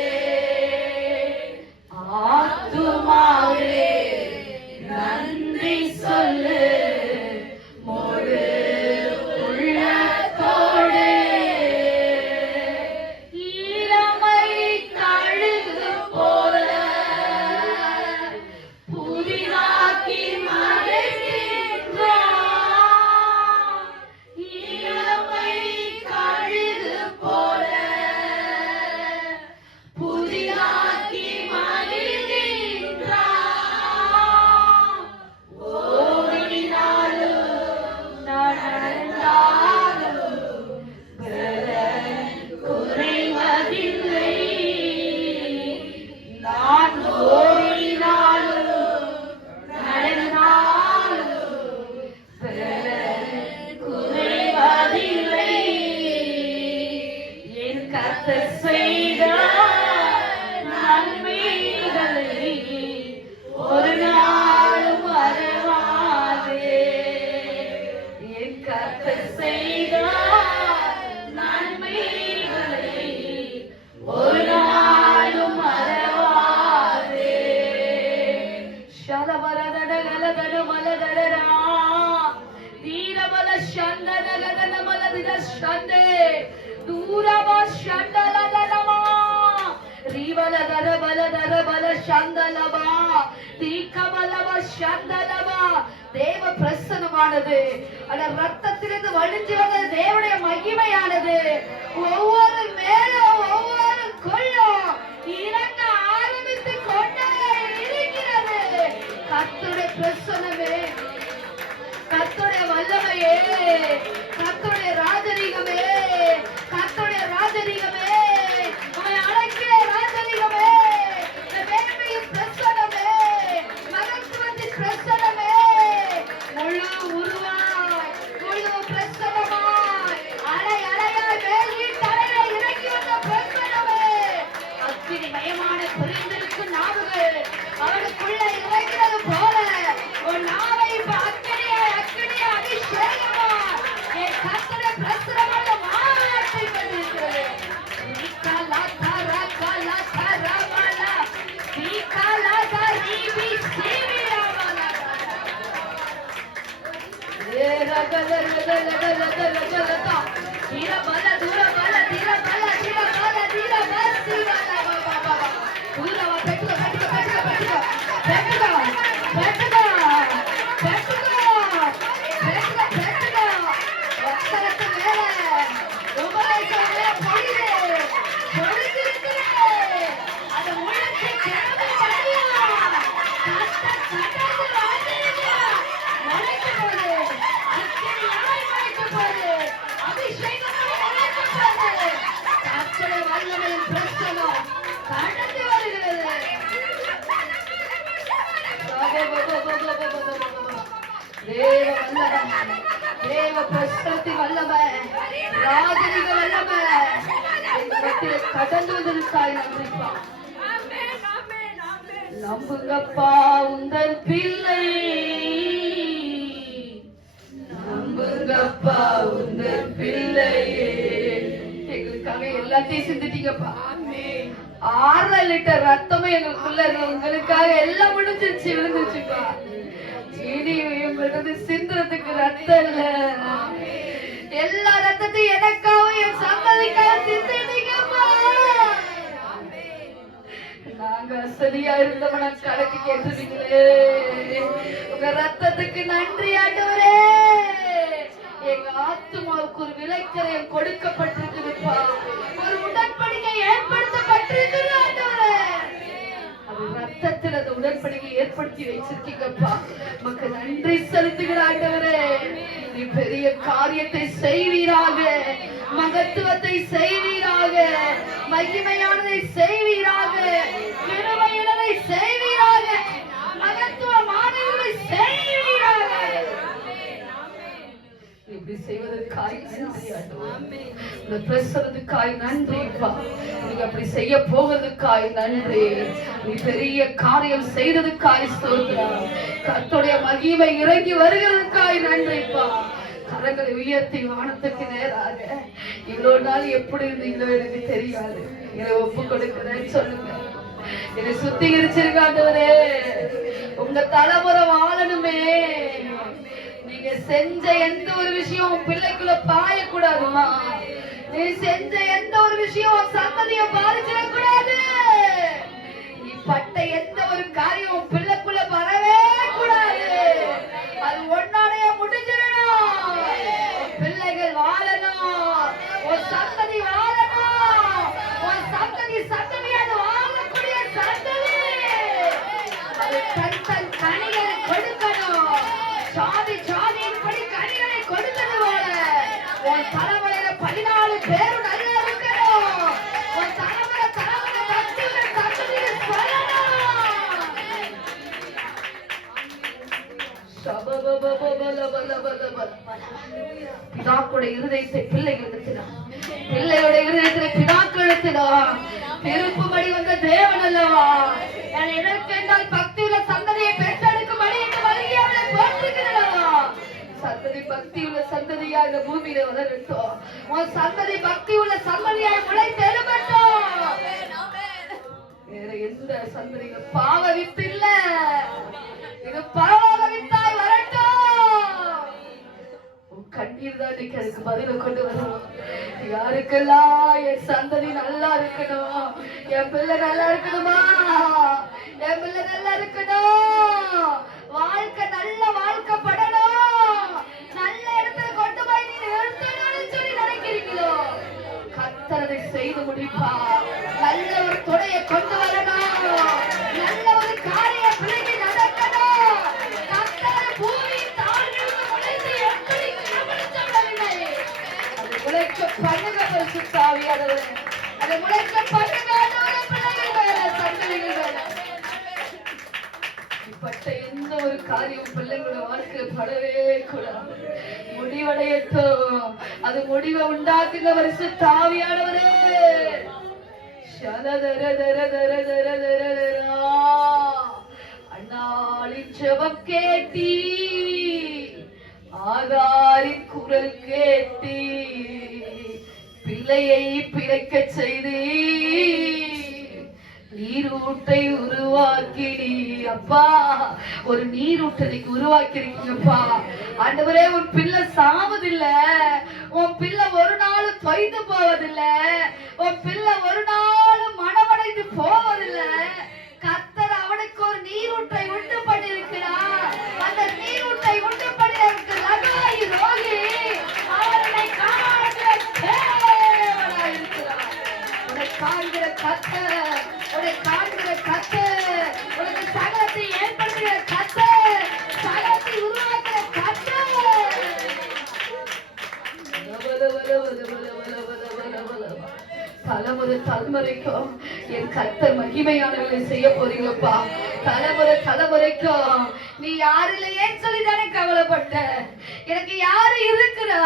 தேவ பிரசன்னமானது அந்த ரத்தத்திலிருந்து வழிஞ்சு வந்த தேவனுடைய மகிமையானது ஒவ்வொரு மேலும் ஒவ்வொரு கொள்ளும் இறங்க ஆரம்பித்து கொண்டே இருக்கிறது. கர்த்தருடைய பிரசன்னமே, கர்த்தருடைய வல்லமையே, கர்த்தருடைய ராஜரீகமே, கர்த்தருடைய ராஜரீகமே, உம்மை அழைக்கிற ராஜரீகமே, மேன்மையின் பிரசன்னமே, மகத்துவத்தின் பிரசன்னமே, முழு உருவாய், முழு பிரசன்னமாய், அலை அலையாய் மேல்வீட்டு அலையை இறங்கி வந்த பிரசன்னமே, அக்கினி மயமான புரிந்திருக்கும் நாவுகள் அவனுக்குள்ளே இறங்கிறது போல உன் நாவை இப்ப அக்கினியாய் அபிஷேகமா என் கர்த்தருடைய பிரசன்னமான மாவட்டத்தை கொண்டிருக்கிறது. தேவ பிரசனத்தி வல்லமை, ராஜரிக வல்லமை கடந்து வந்திருக்காய். நன்றிப்பா, நம்புங்கப்பா உங்கள் பிள்ளை, நம்புங்கப்பா உங்கள் பிள்ளையே. எங்களுக்காக எல்லாத்தையும் சிந்திட்டீங்கப்பா. 6 லிட்டர் ரத்தமும் எங்களுக்குள்ள உங்களுக்காக எல்லாம் முடிஞ்சிருச்சு, விழுந்துச்சுப்பா. இனி உங்களது சிந்துறதுக்கு ரத்தம் இல்ல, எல்லா ரத்தத்தையும் எனக்காகவும் என் சந்ததிக்காக சிந்திட்டீங்கப்பா. நாங்க அசதியா இருந்தவன கணக்கு கேட்டுறீங்களே, உங்க ரத்தத்துக்கு நன்றி ஆண்டவரே. எங்க ஆத்துமாவுக்கு ஒரு விலைக்கரையம் கொடுக்கப்பட்டிருக்குதுப்பா, ஒரு உடன்படிக்கை ஏற்படுத்தப்பட்டிருக்குது ஆண்டவரே. அது ரத்தத்தில் அந்த உடன்படிக்கை ஏற்படுத்தி வச்சிருக்கீங்கப்பா, உமக்கு நன்றி செலுத்துகிற ஆண்டவரே. நீ பெரிய காரியத்தை செய்வீராக, மகத்துவத்தை செய்வீராக, மகிமையானதை செய்வீராக, பெருமையானதை செய்வீராக, மகத்துவமானதை செய்வீராக. இப்படி செய்வதற்காய் நன்றி ஆண்டவரே, இந்த பிரசவத்துக்காய் நன்றிப்பா. நீங்க அப்படி செய்ய போவதற்காய் நன்றி, நீ பெரிய காரியம் செய்ததுக்காய் ஸ்தோத்திரம். கர்த்தருடைய மகிமை இறங்கி வருகிறதுக்காய் நன்றிப்பா. கரங்களை உயர்த்தி வானத்துக்கு நேராக, இவ்வளவு நாள் எப்படி இருந்தீங்களோ எனக்கு தெரியாது, என்னை ஒப்பு கொடுக்கிறேன்னு சொல்லுங்க. என்னை சுத்திகரிச்சிருக்க ஆண்டவரே, உங்க தலைமுறை வாழணுமே. நீங்க செஞ்ச எந்த ஒரு விஷயம் உன் பிள்ளைக்குள்ள பாயக்கூடாதுமா. நீ செஞ்ச எந்த ஒரு விஷயம் சந்ததிய பாதிச்சிடக்கூடாது. நீ பட்ட எந்த ஒரு காரியம் உன் பிள்ளைக்குள்ள வரவே கூடாது. அது ஒன்னாடைய முடிஞ்சிடணும். பிள்ளைகள் வாழணும், உன் சந்ததி வாழணும், உன் சந்ததி சந்ததியாக வாழக்கூடிய சந்ததி. அது தன் கனிகளை கொடுக்கணும். சாதி சாதியின் படி கனிகளை கொடுத்தது போல உன் தலைமுறையில 14 பேரும் நல்லா இருக்கணும். உன் தலைமுறை தத்துவங்கள் சொல்லணும். பிதாக்களுடைய இருதயத்தை பிள்ளைகள் எடுத்தினார், பிள்ளைகளுடைய இருதயத்தை பிதாக்கள் எடுத்தினார். திருப்பும்படி வந்த தேவன் அல்லவா, எதற்கென்றால் பக்தியுள்ள சந்ததியை பெற்றெடுக்கும்படி இந்த வழியை அவளை போற்றுகிறதா. சந்ததி பக்தி உள்ள சந்ததியா இந்த பூமியில வளரட்டும். உன் சந்ததி பக்தி உள்ள சந்ததியாய் முளைத்தெழும்பட்டும். வேற எந்த சந்ததிகள் பாவ வித்து இல்ல, இது பரவாக வித்தாய் வரட்டும். உன் கண்ணீர் தான் இன்னைக்கு அதுக்கு பதில கொண்டு வரும். யாருக்கெல்லாம் என் சந்ததி நல்லா இருக்கணும், என் பிள்ளை நல்லா இருக்கணுமா, என் பிள்ளை நல்லா இருக்கணும், வாழ்க்கை நல்ல வாழ்க்கை படணும், நல்ல இடத்துல கொண்டு போய் நீ நிறுத்தணும்னு சொல்லி நினைக்கிறீங்களோ, கர்த்தரை செய்து முடிப்பா. நல்ல ஒரு துணையை கொண்டு வரணும், நல்ல ஒரு காரிய பிள்ளைக்கு நடக்கணும். கர்த்தர் பூமி தாழ்நிலை முளைத்து எப்படி கவனிச்சவில்லை, அது முளைக்க பண்ணுங்க பரிசுத்த ஆவியானவரே, அது முளைக்க பண்ணுங்க ஆண்டவரே. பிள்ளைகள் மேல சந்ததிகள் மேல இப்பட்ட எந்த ஒரு காரியம் பிள்ளைங்களோட வாழ்க்கையில படவே கூடாது. முடிவடையட்டும், அது முடிவை உண்டாக்குங்க பரிசுத்த ஆவியானவரே. அண்ணாளின் ஜெபம் கேட்டி, ஆகாரின் குரல் கேட்டி, பிள்ளையை பிறக்க செய்தி, நீரூட்டை உருவாக்கினி. அப்பா, ஒரு நீரூட்டை உருவாக்கிருக்கீங்கப்பா. ஆண்டவரே, உன் பிள்ளை சாவதில்ல, உன் பிள்ளை ஒரு நாள் தொய்ந்து போவதில்ல, உன் பிள்ளை ஒரு நாள் மனமடைந்து போவதில்லை. கர்த்தர் அவனுக்கு ஒரு நீரூட்டை உண்டு பண்ணியிருக்கிறார். அந்த நீரூட்டை உண்டு பண்ணியிருக்கிற லகாயி ரோகி அவனை காண்கிற தேவனாயிருக்கிறார். உன்னை காண்கிற கர்த்தர், உன்னை காண்கிற கர்த்தர், உனக்கு சகலத்தை ஏற்படுத்துகிற கர்த்தர், சகலத்தை உருவாக்குற கர்த்தர். தலைமுறை தலைமுறைக்கும் என் கர்த்தர் மகிமையானவர்களை செய்ய போறீங்களப்பா. தலைமுறை தலைமுறைக்கும் நீ யாரு இல்லையே சொல்லிதானே கவலைப்பட்ட. எனக்கு யாரு இருக்கிறா,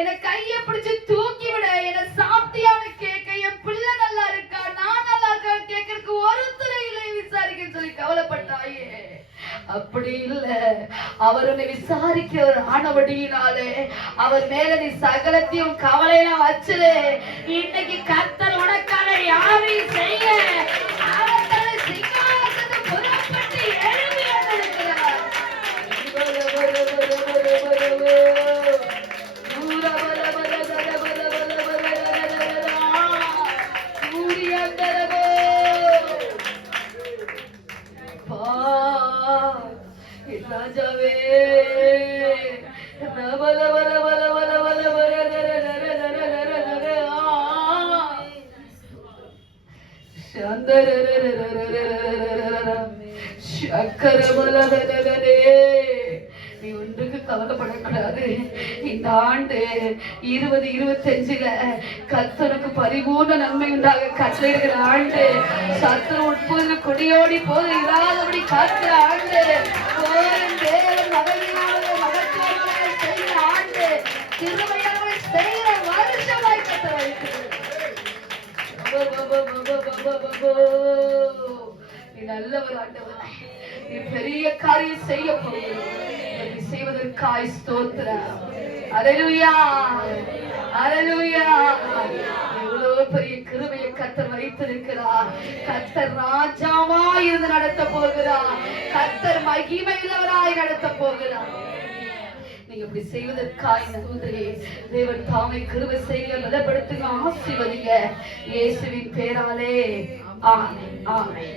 என்னை கைய பிடிச்சு தூக்கி விட, என்னை சாப்பிட்டியான்னு கேட்க, என் பிள்ளை நல்லா இருக்கா, நான் நல்லா இருக்கா கேட்கறதுக்கு ஒரு துறையில விசாரிக்க சொல்லி கவலைப்பட்டாயே. அப்படி இல்ல, அவர் உன்னை விசாரிக்கிற ஒரு ஆனபடியினாலே அவர் மேல நீ சகலத்தையும் கவலையெல்லாம் வச்சிரு. இன்னைக்கு கர்த்தர் உனக்கான யாரையும் செய்ய அவர் தன்னை சிங்காசனத்தை புறப்பட்டு எழுப்பி வந்திருக்கிறார். ராஜாவே, நீ ஒன்றுக்கு கவலைப்படக்கூடாது. இந்த ஆண்டு 2025 கர்த்தருக்கு பரிபூர்ண நன்மை உண்டாக கட்டளையிடுகிற ஆண்டு, சத்துரு உட்புகுந்து கொடியோடி போது இல்லாதபடி காக்கிற ஆண்டு, தேவன் மகத்துவங்களை செய்கிற ஆண்டு, திருமையாளர்களை செய்கிற வருஷமாய் கர்த்தர் வைக்கிறது. நீ நல்லவர் ஆண்டவர், நீ பெரிய காரியம் செய்ய போகிறீர்கள். செய்வதற்காய் ஸ்தோத்திரம். அல்லேலூயா, அல்லேலூயா. எவ்வளவு பெரிய கிருபையை கர்த்தர் வைத்திருக்கிறார். கர்த்தர் ராஜாவாய் இருந்து நடத்த போகிறார். கர்த்தர் மகிமை உள்ளவராய் நடத்த போகிறார். நீங்க இப்படி செய்வதற்காய் சகோதரி, தேவன் தாமே கிருபை செய்ய பலப்படுத்துங்க, ஆசீர்வதிங்க இயேசுவின் பேராலே. ஆமென், ஆமென்.